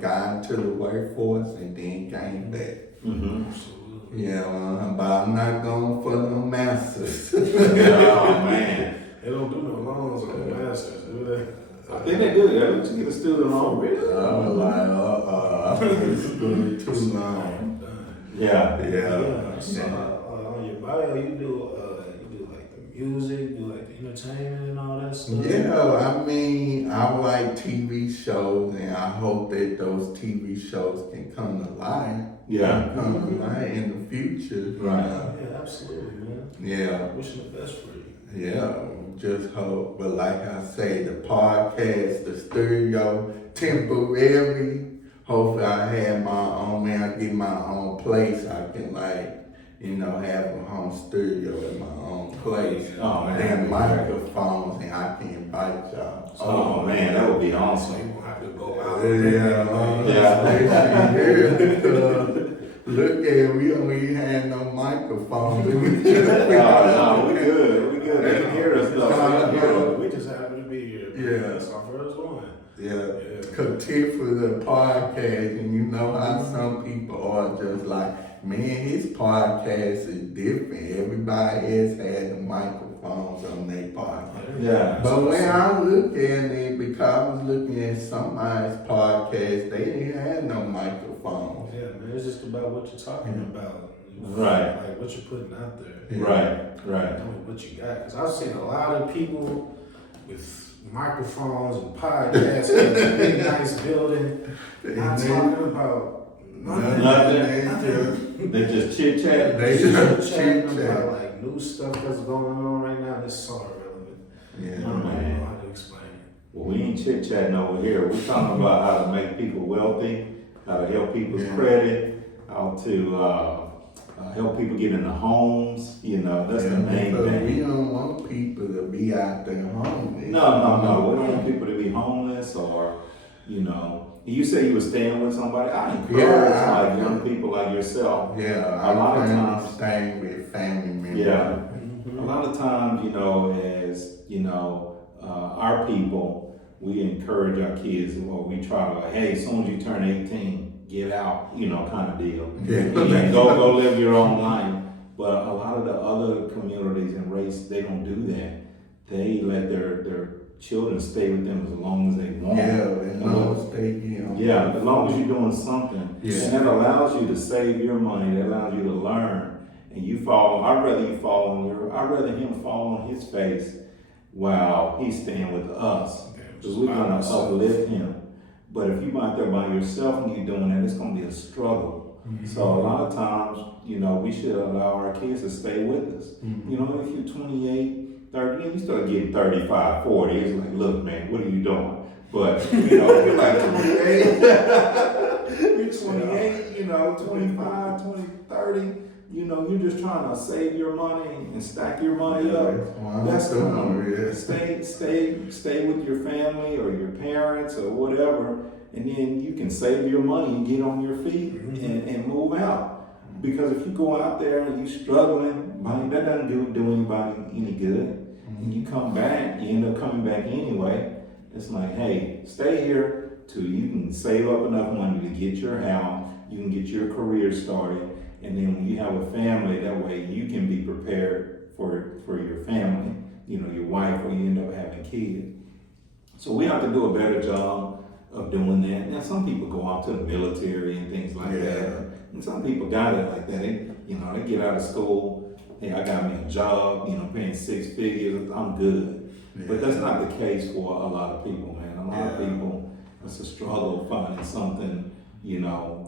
got into the workforce and then came back. Mm-hmm. Absolutely. Yeah, but I'm not going for no masters. Oh, man. They don't do no loans on the masters, do they? I think they do. They let you get a student loan. Really? I was like, I've been schooling too long. Yeah. Yeah. I saw on your bio you do like the music, do like the entertainment and all that stuff. Yeah, I mean, I like TV shows, and I hope that those TV shows can come to life. Yeah. Come to life in the future. Right. Yeah, absolutely, man. Yeah. Wishing the best for you. Yeah, just hope. But like I say, the podcast, the studio, temporary. Hopefully I have my own, when I get my own place, I can have a home studio in my own place. Oh, man. Then microphones and I can invite y'all. Oh, man, that would be So awesome. you won't have to go out. Look at, we don't even have no microphones. No, we good. We good. They can hear us though. We just happen to be here. Yeah. That's our first one. Yeah, continue for the podcast, and you know how some people are just like, man, his podcast is different. Everybody else had the microphones on their podcast. Yeah. But when I look at it, because I was looking at somebody's podcast, they didn't have no microphones. Yeah, man, it's just about what you're talking about. Right. Like what you're putting out there. Right. I mean, what you got. Because I've seen a lot of people with microphones and podcasts in a big nice building, not talking about nothing. They just chit chat. They Just chatting chit-chat. about like new stuff that's going on right now. It's so irrelevant. I Yeah. don't know how to explain it. Well, we ain't chit chatting over here. We're talking about how to make people wealthy, how to help people's credit, how to help people get into homes. That's the main Because thing. we don't want people to be out there homeless. No. We don't want people to be homeless or, You say you were staying with somebody. I encourage young people like yourself. Yeah, A lot of I'm times- staying with family members. Yeah. A lot of times, our people, we encourage our kids, or we try to, hey, as soon as you turn 18, get out, kind of deal. Yeah. Go live your own life. But a lot of the other communities and race, they don't do that. They let their children stay with them as long as they want. Yeah, as long as they get Yeah, as long as you're doing something. Yeah. And that allows you to save your money, that allows you to learn. And you fall, I'd rather him fall on his face while he's staying with us. Because we're gonna uplift him. But if you're out there by yourself and you're doing that, it's gonna be a struggle. So a lot of times, we should allow our kids to stay with us. If you're 28, 30, and you start getting 35, 40, it's like, look, man, what are you doing? But, you're like 28, you're 28, 25, 20, 30, you're just trying to save your money and stack your money up. That's cool. Stay with your family or your parents or whatever, and then you can save your money and get on your feet and move out. Because if you go out there and you're struggling, that doesn't do anybody any good. And you come back, you end up coming back anyway. It's like, hey, stay here till you can save up enough money to get your house, you can get your career started, and then when you have a family, that way you can be prepared for your family, your wife, or you end up having kids. So we have to do a better job of doing that. Now some people go out to the military and things like that. And some people got it like that. They get out of school, hey, I got me a job, paying 6 figures, I'm good. Yeah. But that's not the case for a lot of people, man. A lot of people, it's a struggle finding something,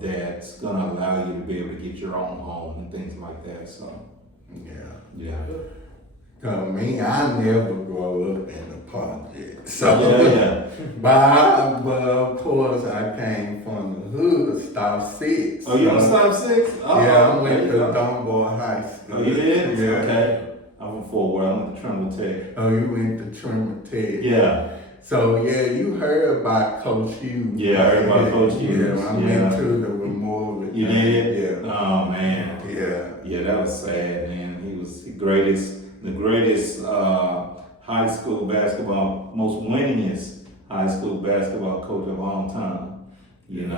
that's gonna allow you to be able to get your own home and things like that. So, yeah. Cause me, I never grow up in the project. So, but of course, I came from the hood, Stop 6. Oh, you on Stop 6? Oh, yeah, I went to Dunbar High School. Oh, you did? Yeah. Okay. I'm from Fort Worth. I went to Trimble Tech. Oh, you went to Trimble Tech. Yeah. So, you heard about Coach Hughes. Yeah, I heard about Coach Hughes. Yeah, I went to the memorial. You did? Yeah. Oh, man. Yeah, that was sad, man. He was the greatest high school basketball, most winningest high school basketball coach of all time. And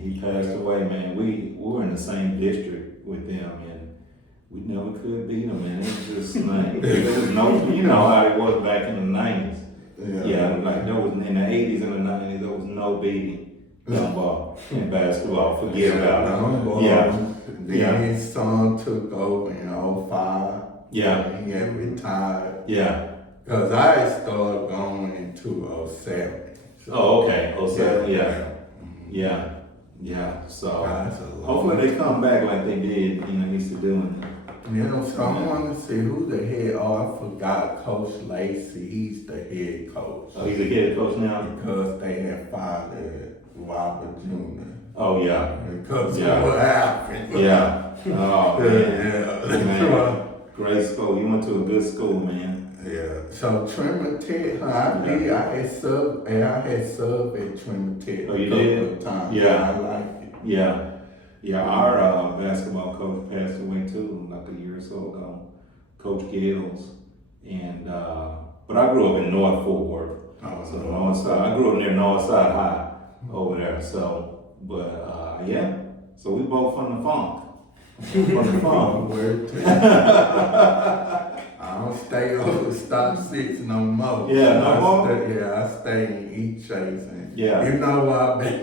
he passed away, man. We were in the same district with them, and we never could beat him, man. It was just like, there was no, how it was back in the 90s. Like there was in the 80s and the 90s, there was no beating Dunbar in basketball. Forget about it. Then his son took over in 05. Yeah. He had retired. Yeah. Because I started going into 07. So, oh, okay. 07, yeah. So hopefully they come back like they did, used to doing it. So I want to see who the head. I forgot Coach Lacey. He's the head coach. Oh, he's the head coach now? Because they had fired Robert Jr. Oh, yeah. Because of what happened. Yeah. Oh, man. man. Great school. You went to a good school, man. Yeah. So Trimble Tech, I had sub at Trimble Tech. Oh, you did? Times. Yeah. I like it. Yeah. Yeah, our basketball coach passed away too, like a year or so ago. Coach Gills. And but I grew up in North Fort Worth. So North Side. I grew up near North Side High over there. So so we both from the funk. From the funk. I don't stay over Stop 6 no more. Yeah, no more? I stay in East Chase. Yeah. You know where I've been.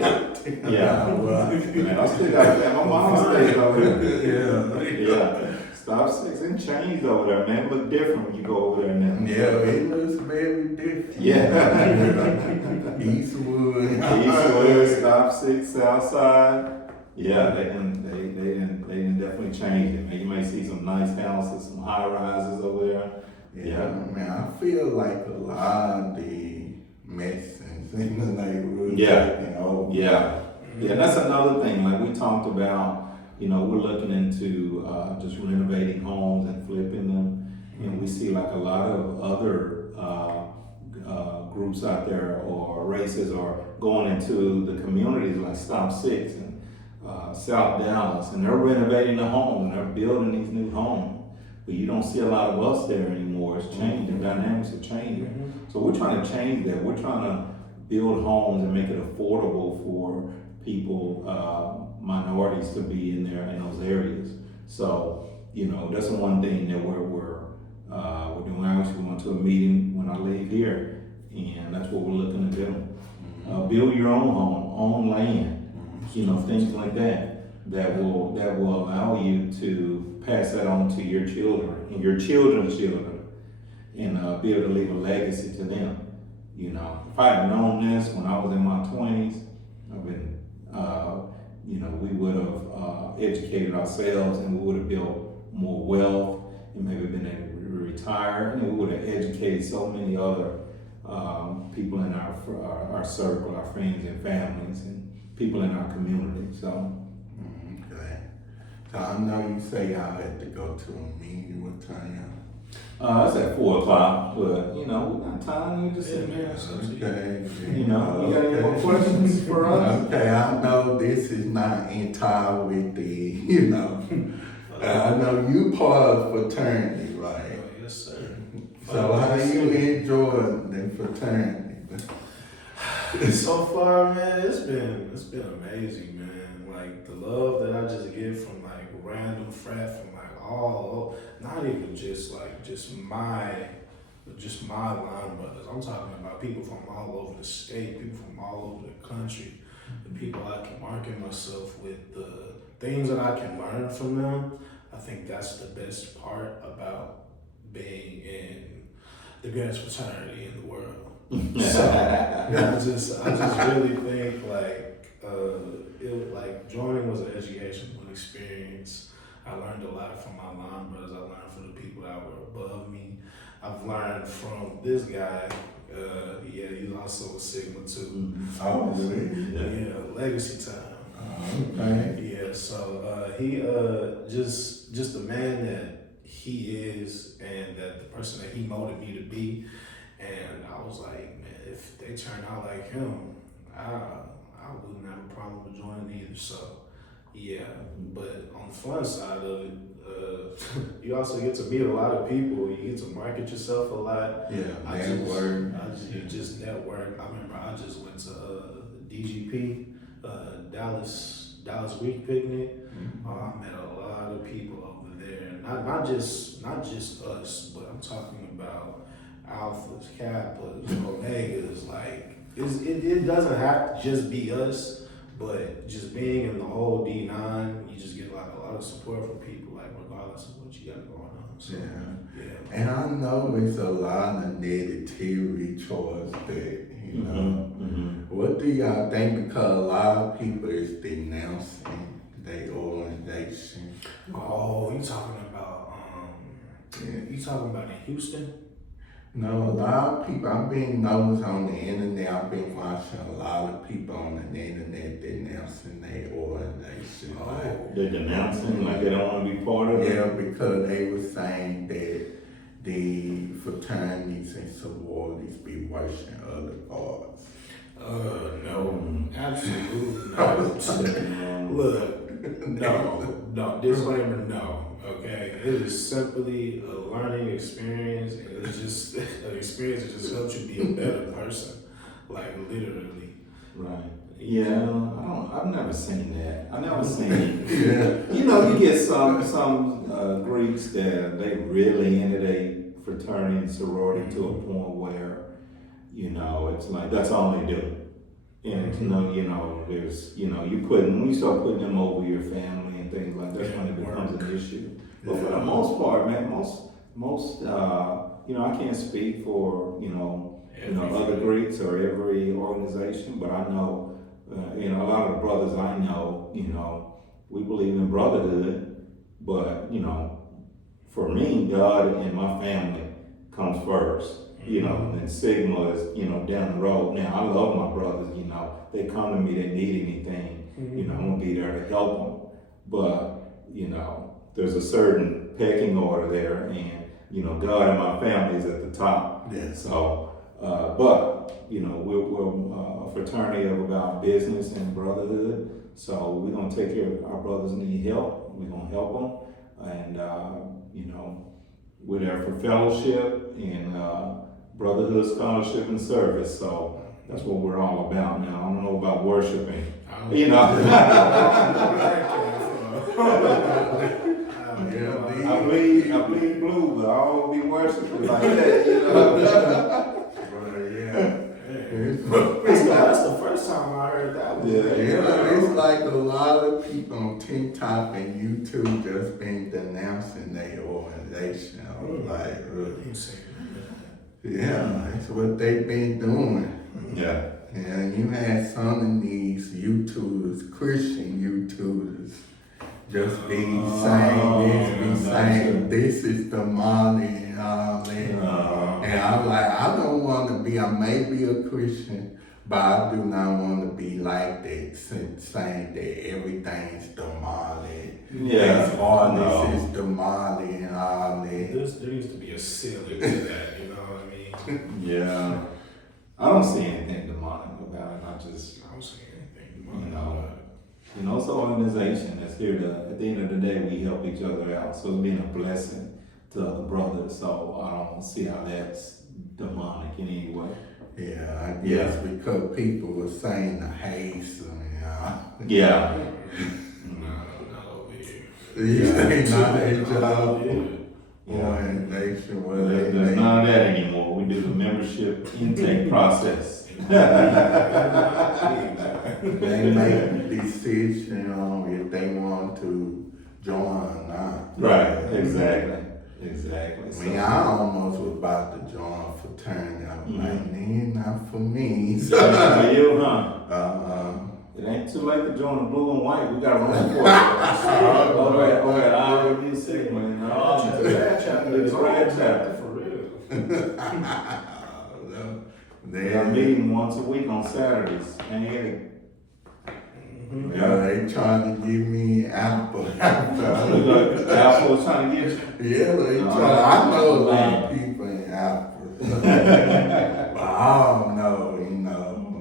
Man, I still got that. My mom stays over there. Yeah. Stop 6 and changed over there, man. It look different when you go over there now. Yeah, it looks very different. Yeah. Eastwood, Stop 6, Southside. Yeah, they didn't definitely change it, man. You may see some nice houses, some high rises over there. Yeah, man, I feel like a lot of the Mexicans in the neighborhood taking over. Yeah, that's another thing. Like we talked about, we're looking into just renovating homes and flipping them, and we see like a lot of other groups out there or races are going into the communities like Stop 6 and South Dallas, and they're renovating the homes and they're building these new homes. But you don't see a lot of us there anymore. It's changing. Dynamics are changing. So we're trying to change that. We're trying to build homes and make it affordable for people, minorities to be in those areas. So, that's one thing that we're We're doing actually going to a meeting when I leave here, and that's what we're looking to do. Build your own home, own land, things like that will allow you to pass that on to your children and your children's children, and be able to leave a legacy to them. If I had known this when I was in my 20s, I've been, we would have educated ourselves, and we would have built more wealth, and maybe been able to retire, and we would have educated so many other people in our circle, our friends and families, and people in our community. So. Okay. So I know you say y'all had to go to a meeting. What time? It's at 4 o'clock, but we got time. We just sit there. Okay. You got any more questions for us? Okay, I know this is not entire with the, I know you part of fraternity, right? Yes, sir. So how do you enjoy the fraternity? So far, man, it's been amazing, man. Like the love that I just get from like random frat from like all, not even just my line brothers. I'm talking about people from all over the state, people from all over the country, the people I can market myself with, the things that I can learn from them. I think that's the best part about being in the greatest fraternity in the world. So I just really think like joining was an educational experience. I learned a lot from my line brothers. I learned from the people that were above me. I've learned from this guy. He's also a Sigma too. Oh, really? Yeah, legacy time. Okay. Yeah, so he just the man that he is, and that the person that he molded me to be. And I was like, man, if they turn out like him, I wouldn't have a problem with joining either. So, yeah. But on the fun side of it, you also get to meet a lot of people. You get to market yourself a lot. Yeah, You just network. I remember I just went to DGP, Dallas Week Picnic. I met a lot of people over there. Not just us, but I'm talking about alphas, kappas, omegas. Like it doesn't have to just be us, but just being in the whole D9, you just get like a lot of support from people, like regardless of what you got going on. So, yeah. And I know it's a lot of negativity towards that, What do y'all think? Because a lot of people is denouncing their organization. Oh, you talking about you talking about in Houston? No, a lot of people, I've been noticed on the internet, I've been watching a lot of people on the internet denouncing their organization. They're denouncing like they don't want to be part of it? Yeah, because they were saying that the fraternities and sororities be worse than other parts. No, absolutely not. Look, no, disclaimer, no. Okay, it is simply a learning experience, and it's just an experience that just helps you be a better person, like literally. Right. Yeah, I've never seen that. I've never seen. You get some Greeks that they really into their fraternity and sorority to a point where, it's like that's all they do. And there's when you start putting them over your family and things like that, that's when it becomes an issue. But for the most part, man, most I can't speak for other Greeks or every organization, but I know a lot of the brothers I know, we believe in brotherhood, but for me, God and my family comes first. And Sigma is, down the road. Now, I love my brothers, they come to me, they need anything, I'm gonna be there to help them. But, there's a certain pecking order there, and, God and my family is at the top. Yeah. So, we're a fraternity of about business and brotherhood. So we're gonna take care of our brothers need help. We're gonna help them, and, we're there for fellowship and brotherhood, scholarship, and service. So that's what we're all about now. I don't know about worshiping, now. You Yeah, know, these- I bleed blue, but I always be worshiping like that, you know. But yeah. That's the first time I heard that one. Yeah. It's like a lot of people on TikTok and YouTube just been denouncing their organization. I was like, yeah, that's what they've been doing. Yeah. And you had some of these YouTubers, Christian YouTubers, just be saying saying this is demonic and all that. And I'm like, I don't want to be, I may be a Christian, but I do not want to be like that, saying that everything's demonic. Yeah. All this is demonic and all that. There used to be a ceiling to that, you know what I mean? Yeah. I don't see anything demonic about it. I don't see anything demonic. It's an organization that's here to, at the end of the day, we help each other out. So it's being a blessing to other brothers. So I don't see how that's demonic in any way. Yeah, I guess because people were saying the haste, Yeah. Not over here. These ain't not their job. Yeah. Organization, well, There's none of that anymore. We do the membership intake process. they make the decision on if they want to join or not. Right, exactly. I mean, I almost was about to join fraternity. I was like, man, not for me. For you, huh? It ain't too late to join the blue and white. We got room for it. All right. I'll be a sick man. The grad chapter. For real. They are meeting once a week on Saturdays. And Yeah, they trying to give me apple. Apple was trying to get you. Yeah, they try. I know a lot of people in Apple. But I don't know,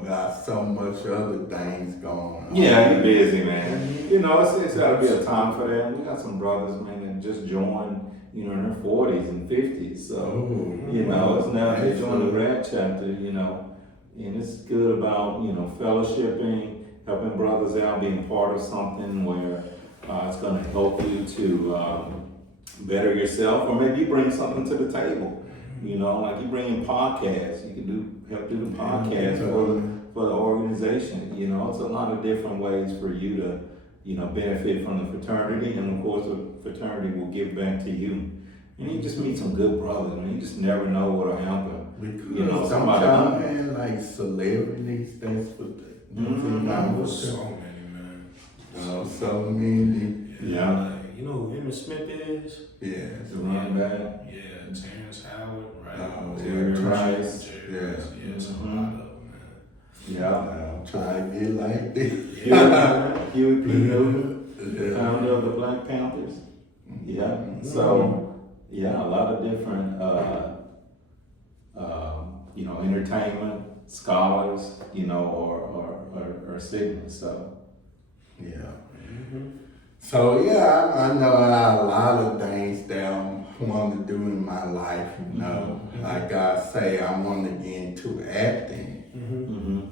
got so much other things going on. Yeah, you busy, man. It's got to be a time for that. We got some brothers, man, that just joined, in their 40s and 50s. So, it's now they join the grad chapter, and it's good about, fellowshipping, helping brothers out, being part of something where it's going to help you to better yourself, or maybe bring something to the table. Like you bring in podcasts, you can help do the podcast for the organization. It's a lot of different ways for you to, benefit from the fraternity, and of course the fraternity will give back to you. And you just meet some good brothers, man. You just never know what'll happen. Because sometimes, man, like celebrities, that's what So many, man. So many. Yeah. You know who Emmitt Smith is? Yeah. The running back. Yeah, Terrence Howard, right? Terry Rice. Yeah, it's a lot of them, man. Yeah. I'm trying to get like this. Huey P. Newton, founder of the Black Panthers. Yeah. So, a lot of different, entertainment, scholars, or Sigmas. So. Yeah. So I know a lot of things that I want to do in my life, Like I say, I want to get into acting,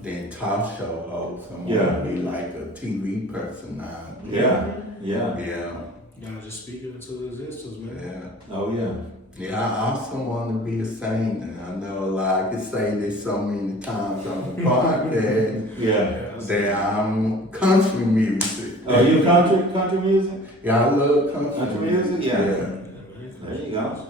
then talk show host. I want to be like a TV personality. Yeah. You gotta just speak it into existence, man. Yeah. Oh, yeah. Yeah, I also want to be a singer. I know, like I can say this so many times on the podcast that I'm country music. Oh, you country music? Yeah, I love Country music? Yeah. There you go.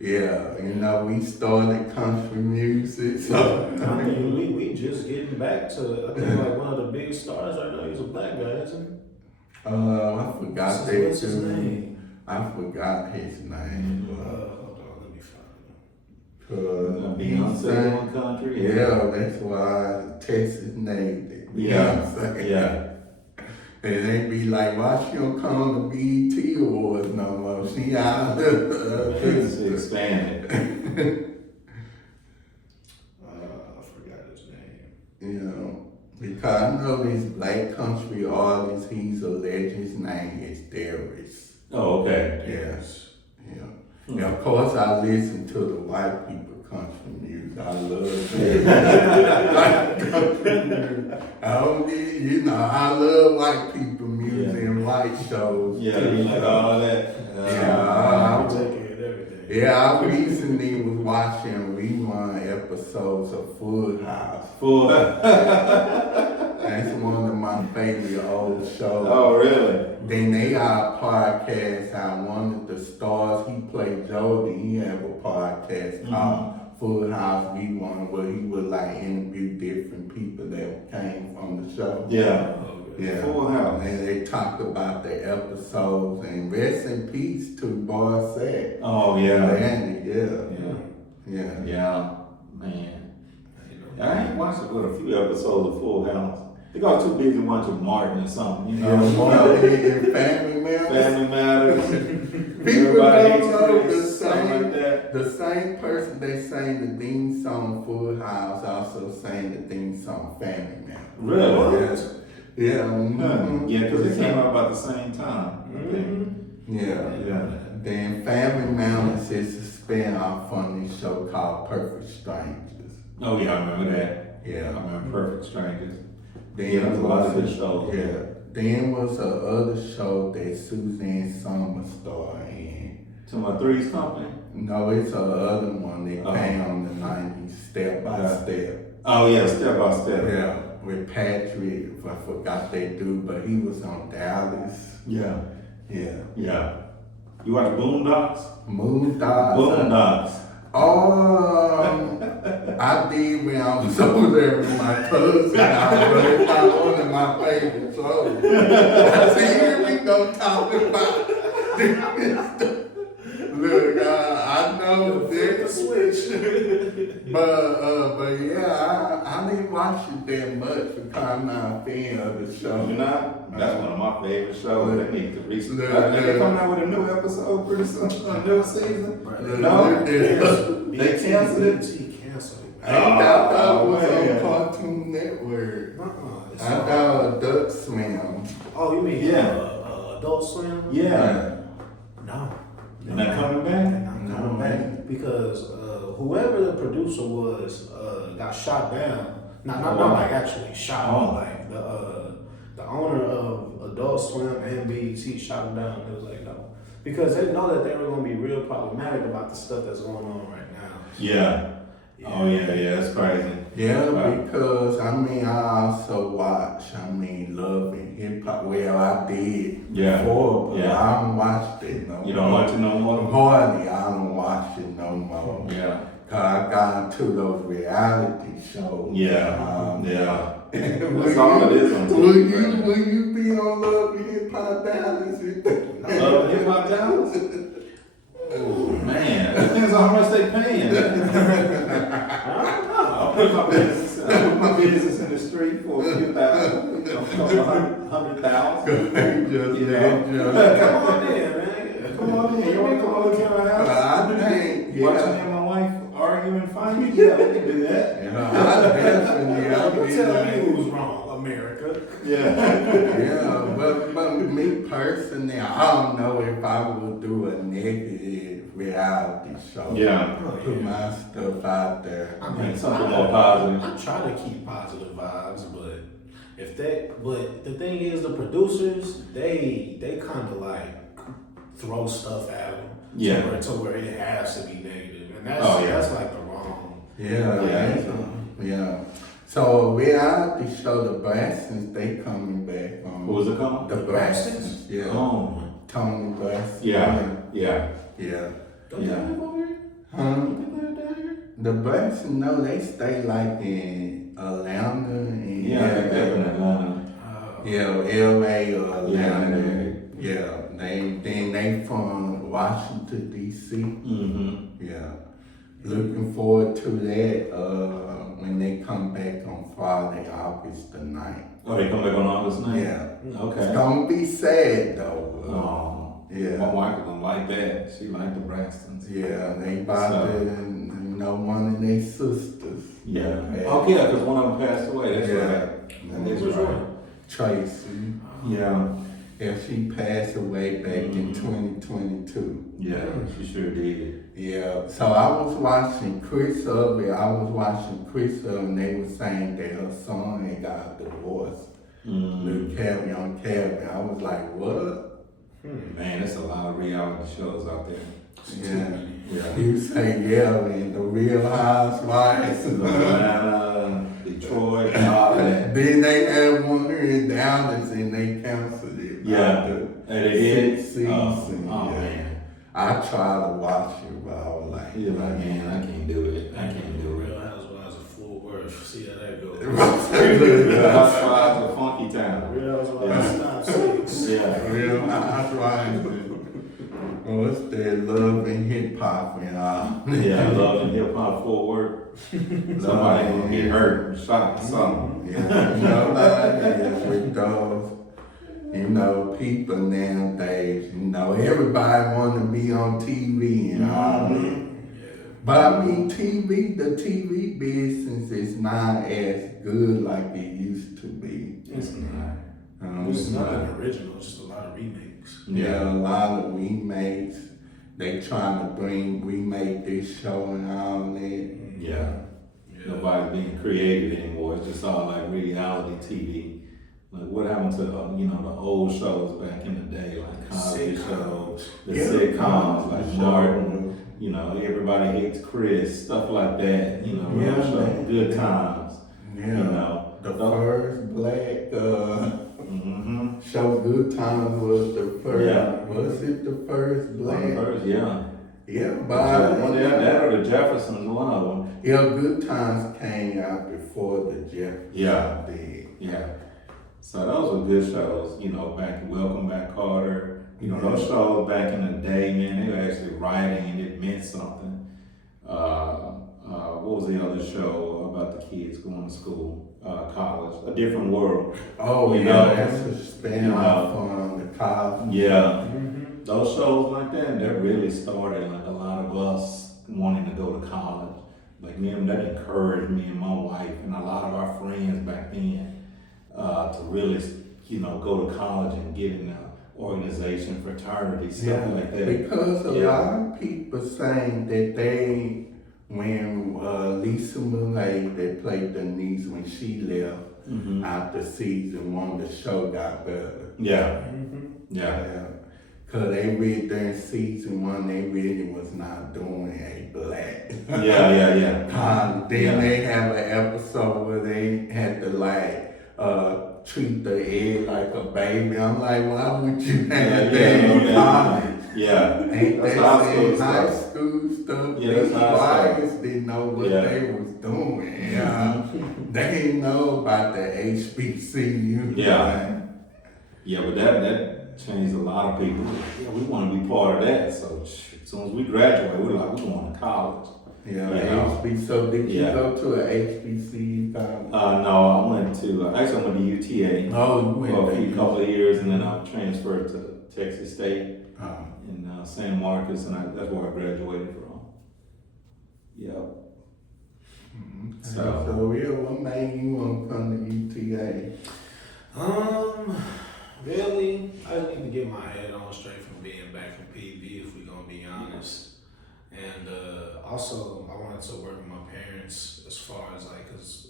Yeah, we started country music, so. I mean, we just getting back to, I think like one of the big stars right now, he's a black guy, isn't he? I forgot that What's his name? I forgot his name. Hold on, let me find Cause Beyonce on country. yeah, that's why Texas named it. Yeah. Beyonce. Yeah. And they be like, why she don't come to BET Awards no more? She out It's expanded. I forgot his name. Because I know this black country artist, he's a legend. His name is Darius. Oh, okay. Yes. Yeah. And of course, I listen to the white people country music. I love that. I don't need, I love white people music and white shows. Yeah, you like all that. Yeah, You take care of everything. yeah, I recently was watching rerun episodes of Full House. Full. That's one of my favorite old shows. Oh, really? Then they got a podcast how one of the stars, he played Jody, he have a podcast called Full House Rerun where he would like interview different people that came from the show. Yeah. Yeah. Full House. And they talk about the episodes and rest in peace to Boyd. Oh, yeah. Randy, yeah. Yeah. Yeah, man. I ain't watched but a few episodes of Full House. I think I was too busy watching Martin or something, you know. And Family Matters. Family Matters. People Everybody don't hates know Chris, something like that. the same person that sang the theme song Full House also sang the theme song Family Matters. Really? Yes. Yeah. Mm-hmm. Yeah, because it came out about the same time. I think. Yeah. Yeah. Then Family Matters is a spin-off from this show called Perfect Strangers. Oh, yeah, I remember that. I Yeah. remember Perfect Strangers. Then Yeah, there's a lot of good shows. Yeah. Then was a other show that Suzanne Sommer starred in. To my Three's Company? No, it's a other one that Oh. came on the 90s, Step by Yeah. Step. Oh, yeah, Step by Step. Yeah, with Patrick, I forgot that dude, but he was on Dallas. Yeah. Yeah. Yeah. You watch Boondocks? Moondocks. Boondocks. I did when I was over there with my cousin. I really found one of my favorite shows. I said, here we go talking about this. Look, I know this. But yeah, I didn't watch it that much because I'm not a fan of the show. You know, that's one of my favorite shows. They need to recently. Look, I think they're coming out with a new episode pretty soon, a new season. Look, No, look, they canceled it. BT canceled it. I thought it was man. on Cartoon Network. It's I thought Duck Swim. Oh, you mean Adult Swim? Yeah. No. They're not coming They're back. not No, coming man. back because whoever the producer was got shot down. Not like actually shot, Oh. but like the owner of Adult Swim and BET shot him down. It was like no, because they know that they were going to be real problematic about the stuff that's going on right now. Yeah. Oh yeah, that's crazy. Yeah, Right. because I also watch, Love and Hip Hop. Well, I did Yeah. before, but Yeah. I don't watch it no more. You don't watch it no more? Hardly, I don't watch it no more. Yeah. Cause I got into those reality shows. Yeah. Yeah. Will That's all it is on Will TV, you, right? will you be on Love and Hip Hop Dallas? Love Hip Hop Dallas? Oh man, it depends on how much they paying. I'll put my business in the street for a few thousand, a couple hundred thousand. Just You that know? joke. Come on in, man. Come on in, you wanna come over to my house? I think, Watching me yeah. and my wife argue and fight? Yeah, we can do that. I definitely, I I'm mean, telling you who's wrong, America. Yeah. Yeah, but me personally, I don't know if I would do a negative reality show. Yeah. Put my stuff out there. I mean, Something more positive. I try to keep positive vibes, but the thing is, the producers they kind of like throw stuff at them, Yeah. to where it has to be negative, and that's Oh, yeah. that's like the wrong. Yeah, Yeah. yeah. So reality show, The Blessings, they coming back on. What was it called? The Blessings. Blessings? Yeah. Oh. Tony Blessings. Yeah. Yeah. Yeah. Don't Yeah. they live over here? Huh? Don't they live down here? The Blessings, no, they stay like in Atlanta and Yeah, I think they're in Atlanta. Yeah, LA or Atlanta. Yeah. Yeah, they from Washington D.C. Mm-hmm. Yeah, looking forward to that when they come back on Friday, August the 9th. Oh, they come back on August 9th? Yeah, it's Okay. gonna be sad though. Oh. My Yeah, wife don't like that. She like the Braxtons. yeah, they about to, one of their sisters. Yeah. Yeah. Oh, yeah, because one of them passed away. That's Yeah. right. That's Which right. one? Tracy. Yeah. Yeah, she passed away back in Mhm. 2022. Yeah, she sure did. Yeah, so I was watching Chris of it. I was watching Chris of, and they were saying that her son had got a divorce. Mm. Little Kevin on Kevin. I was like, what? Man, there's a lot of reality shows out there. Yeah. You say yeah, man, the Real Housewives. Atlanta, Detroit, all that. Then they had one here in Dallas and they canceled it. Yeah. And they did. Sixth season. Oh yeah. man. I tried to watch it, but I was like, You're like, man, I can't do it. I can't do it. Real Housewives of Fort Worth. See how that goes. Real Housewives of Funky Town. Real Housewives of 5-6. Yeah. Real Housewives. What's that love and hip hop and all? Yeah, love and hip hop Fort Worth. Somebody gonna get hurt, shot, something. Yeah, you know, like, with those, you know, people nowadays, you know, everybody want to be on TV and all that. But I mean, the TV business is not as good like it used to be. It's not. It's nothing original, it's just a lot of remakes. Yeah, a lot of remakes. They trying to remake this show and all that. Yeah. Nobody's being creative anymore. It's just all like reality TV. Like what happened to the old shows back in the day, like Cosby Show, the sitcoms like Martin. You know, Everybody Hates Chris, stuff like that. You know, Good Times. Yeah, you know, the first black show Good Times was the first. Yeah. Was it the first black? First, yeah. Yeah, but that or the Jeffersons, one of them. Yeah, Good Times came out before the Jeffersons did. Yeah. So those were good shows, back Welcome Back Carter. Those shows back in the day, man, they were actually writing and it meant something. What was the other show about the kids going to school, college? A Different World. Oh, that's a spin-off on the college. Yeah. Those shows like that really started like a lot of us wanting to go to college. Like that encouraged me and my wife and a lot of our friends back then to really, go to college and get in an organization, fraternity, stuff like that. Because a lot of people saying that when Lisa Millay, that played Denise when she left after season 1, the show got better. Yeah. Cause they read during season 1, they really was not doing a black. Yeah. Then they have an episode where they had to treat the egg like a baby. I'm like, why would you have that in college? Yeah. Ain't That's that in high school stuff? Yeah, that's These high boys didn't know what they was doing. They didn't know about the HBCU. Yeah, but that changed a lot of people. Yeah, we want to be part of that. So as soon as we graduate, we're like, we going to college. HBCU. So did you go to an HBCU college? No, I went to UTA for a couple of years, and then I transferred to Texas State in San Marcos, and that's where I graduated from. Yep. So what made you want to come to UTA? Really, I just need to get my head on straight from being back in PV, if we're gonna be honest. And also, I wanted to work with my parents as far as cause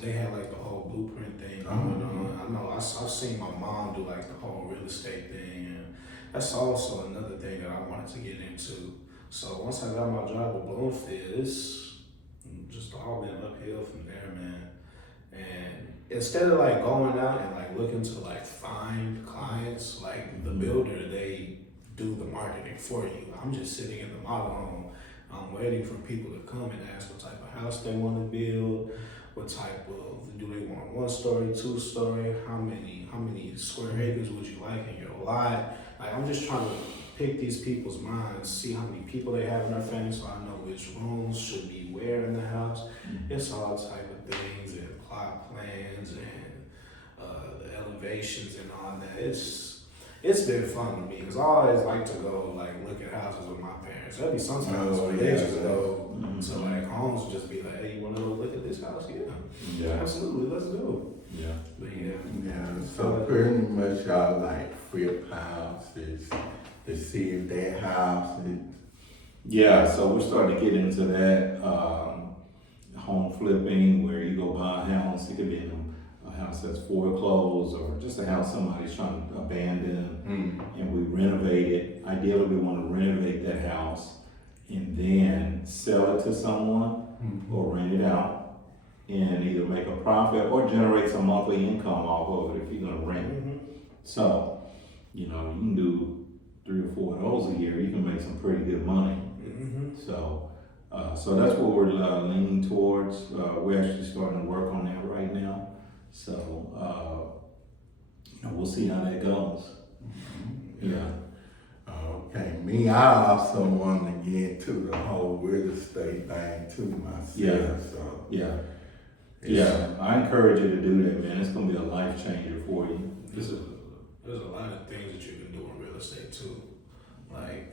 they had the whole blueprint thing going on. I know I've seen my mom do the whole real estate thing, and that's also another thing that I wanted to get into. So once I got my job at Bloomfield, it's just all been uphill from there, man. And instead of going out and looking to find clients, the builder, they do the marketing for you. I'm just sitting in the model home. I'm waiting for people to come and ask what type of house they want to build, what type of, do they want 1-story, 2-story, how many square acres would you like in your lot? I'm just trying to pick these people's minds, see how many people they have in their family, so I know which rooms should be where in the house. It's all type of things and plot plans and the elevations and all that. It's been fun to me because I always like to go look at houses with my parents. There'll be sometimes where they just go to homes and just be like, hey, you want to go look at this house? Yeah, absolutely, let's go. Yeah. But yeah. So pretty much y'all flip houses to see if their house is. Yeah, so we're starting to get into that home flipping where you go buy a house. It could be in a a house that's foreclosed or just a house somebody's trying to abandon, and we renovate it. Ideally, we want to renovate that house and then sell it to someone or rent it out and either make a profit or generate some monthly income off of it if you're gonna rent it. So, you know, you can do 3 or 4 of those a year, you can make some pretty good money. So, so that's what we're leaning towards. We're actually starting to work on that right now. So, you know, we'll see how that goes. Yeah. Okay, me, I also want to get into the whole real estate thing too myself. Yeah. So Yeah, I encourage you to do that, man. It's gonna be a life changer for you. There's a lot of things that you can do in real estate too. Like,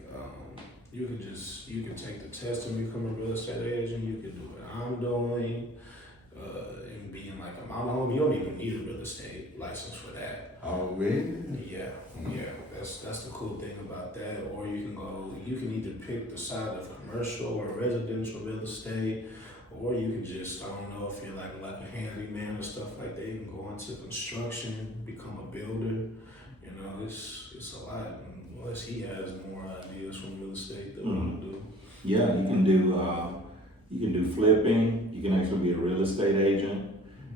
you can take the test and become a real estate agent. You can do what I'm doing, and being like a mama home. You don't even need a real estate license for that. Oh, really? Yeah. That's the cool thing about that. Or you can either pick the side of commercial or residential real estate, or you can just, I don't know if you're like a handyman or stuff like that, you can go into construction, become a builder. You know, it's a lot. Unless he has more ideas from real estate that we can do. Yeah, you can do flipping. You can actually be a real estate agent.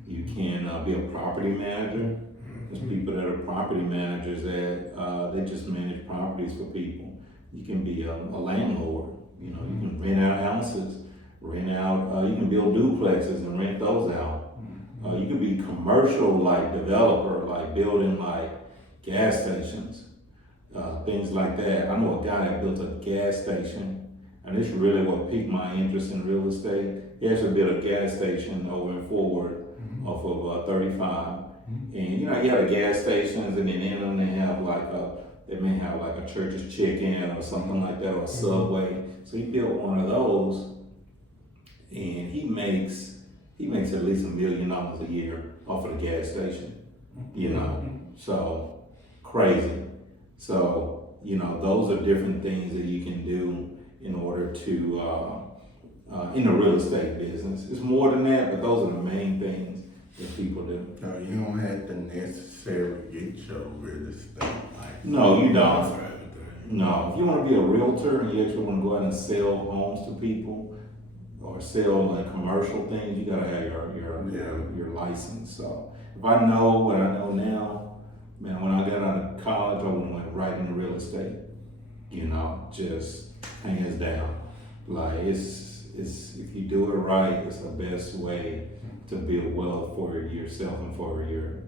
You can be a property manager. There's people that are property managers that they just manage properties for people. You can be a landlord. You know, you can rent out houses, you can build duplexes and rent those out. You can be commercial, like developer, like building like gas stations, things like that. I know a guy that built a gas station, and it's really what piqued my interest in real estate. He actually built a gas station over in Forward off of 35. And you know, you have the gas stations, and then in them they may have like a Church's Chicken or something like that, or a Subway. So he built one of those, and he makes at least $1 million a year off of the gas station. You know, so crazy. So you know, those are different things that you can do in order to in the real estate business. It's more than that, but those are the main things that people do. No, you don't have to necessarily get your real estate license. No, you don't. For everything. No, if you want to be a realtor and you actually want to go out and sell homes to people or sell like commercial things, you gotta have your license. So if I know what I know now, man, when I got out of college, I would've went right into real estate. You know, just hands down. Like it's if you do it right, it's the best way to build wealth for yourself and for your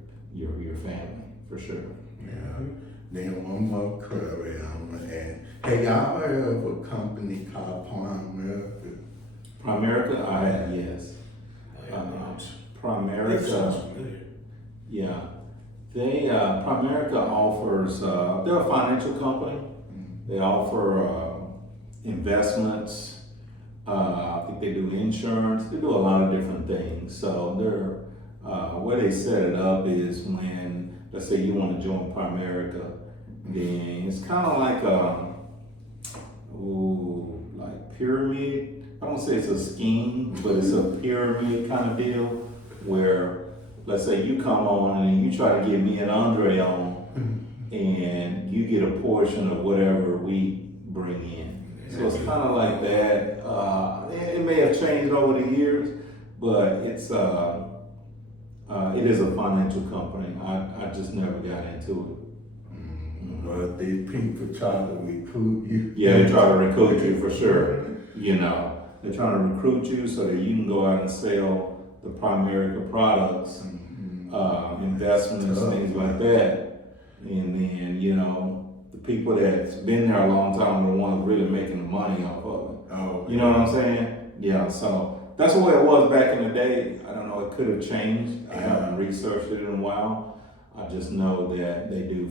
family, for sure. Yeah. Then one more query I'm gonna add. Hey, y'all heard of a company called Primerica? Primerica, I have, yes. Primerica, yeah. Primerica offers, they're a financial company. They offer investments. I think they do insurance. They do a lot of different things. So they're, where they set it up is when, let's say you want to join Primerica, then it's kind of like like pyramid. I don't say it's a scheme, but it's a pyramid kind of deal where, let's say you come on and you try to get me and Andre on, and you get a portion of whatever we bring in. So it's kind of like that. It may have changed over the years, but it is a financial company. I just never got into it. Well, these people try to recruit you. Yeah, they try to recruit you for sure. You know, they're trying to recruit you so that you can go out and sell the Primerica products, investments, things like that. And then, you know, the people that's been there a long time are the ones really making the money off of it. Oh, you know what I'm saying? Yeah, so that's the way it was back in the day. I don't know, it could have changed. I haven't researched it in a while. I just know that they do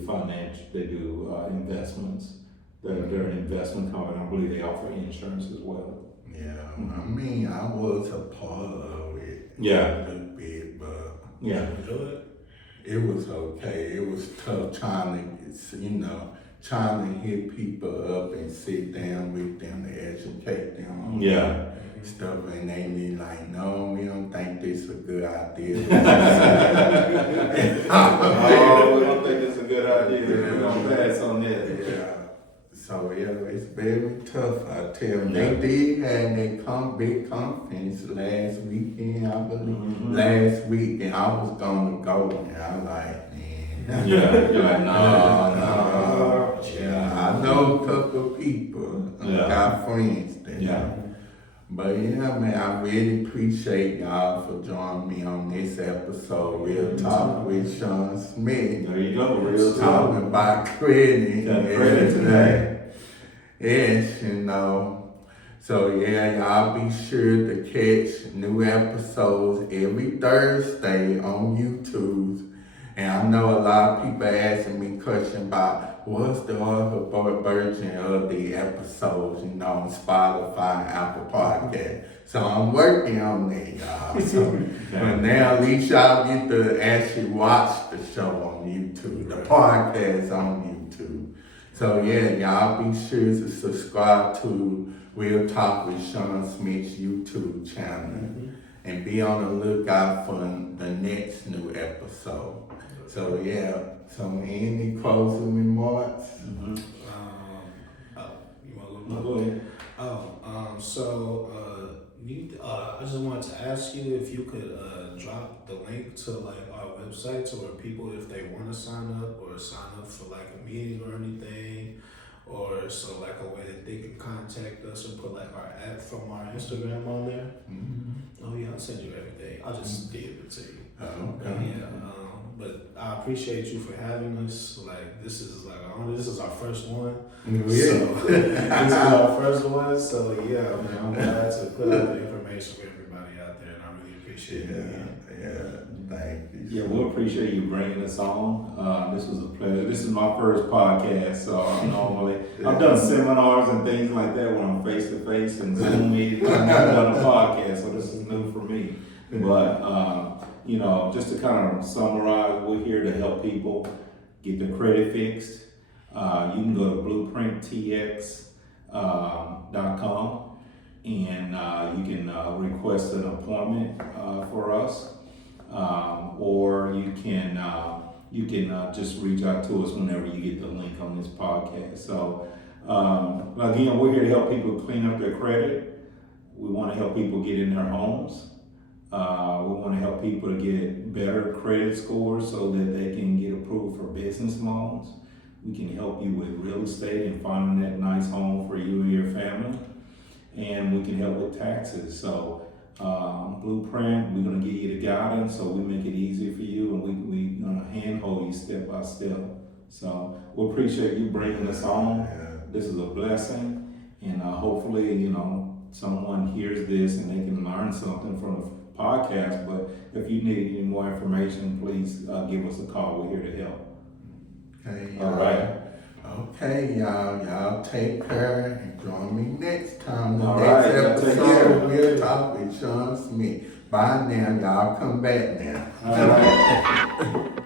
investments. They're an investment company. I believe they offer insurance as well. Yeah, I mean, I was a part of it. Yeah. A little bit, but Yeah. it was okay. It was tough trying to, trying to hit people up and sit down with them to educate them on Yeah. stuff, and they be like, no, we don't think this is a good idea. Oh, we don't think it's a good idea. We're gonna pass on that. Yeah. So yeah, it's very tough. I tell them. They did have that big conference last weekend, I believe. Last week, and I was gonna go, and I was like, man. Yeah, you're like, no. Yeah, I know a couple of people. Yeah. Got friends that Yeah. But yeah, man, I really appreciate y'all for joining me on this episode. Real Talk with Shawn Smith. There you go, real talk. Talking about credit. Got credit today. Yes, you know. So yeah, y'all be sure to catch new episodes every Thursday on YouTube. And I know a lot of people asking me questions about what's the other version of the episodes, you know, on Spotify and Apple Podcast. So I'm working on that, y'all. So, but now at least y'all get to actually watch the show on YouTube, the podcast on YouTube. So yeah, y'all be sure to subscribe to Real Talk with Shawn Smith's YouTube channel. And be on the lookout for the next new episode. So yeah, so any closing remarks? You want to go? Go ahead. I just wanted to ask you if you could drop the link to like our website to where people, if they want to sign up for like a meeting or anything, or so like a way that they can contact us and put like our app from our Instagram on there. Oh yeah, I'll send you everything. I'll just give it to you. Okay. Yeah. But I appreciate you for having us. Like this is our first one. Yeah. So, this is our first one. So yeah, man, I'm glad to put out the information for everybody out there, and I really appreciate it. Thank you. Yeah, we appreciate you bringing us on. This was a pleasure. This is my first podcast, so I've done seminars and things like that when I'm face to face and Zoom meetings. I've never done a podcast, so this is new for me. But just to kind of summarize, we're here to help people get their credit fixed. You can go to blueprinttx.com and you can request an appointment for us. Or you can just reach out to us whenever you get the link on this podcast. So again, we're here to help people clean up their credit. We want to help people get in their homes. We want to help people to get better credit scores so that they can get approved for business loans. We can help you with real estate and finding that nice home for you and your family. And we can help with taxes. So Blueprint, we're going to give you the guidance so we make it easy for you, and we're going to handhold you step by step. So we appreciate you bringing us on. Yeah. This is a blessing, and hopefully, someone hears this and they can learn something from the podcast. But if you need any more information, please give us a call. We're here to help. Okay, All right. Okay, y'all take care and join me next time. The All next right, y'all take care. episode, We'll Talk with Shawn Smith. Bye now, y'all come back now. All right.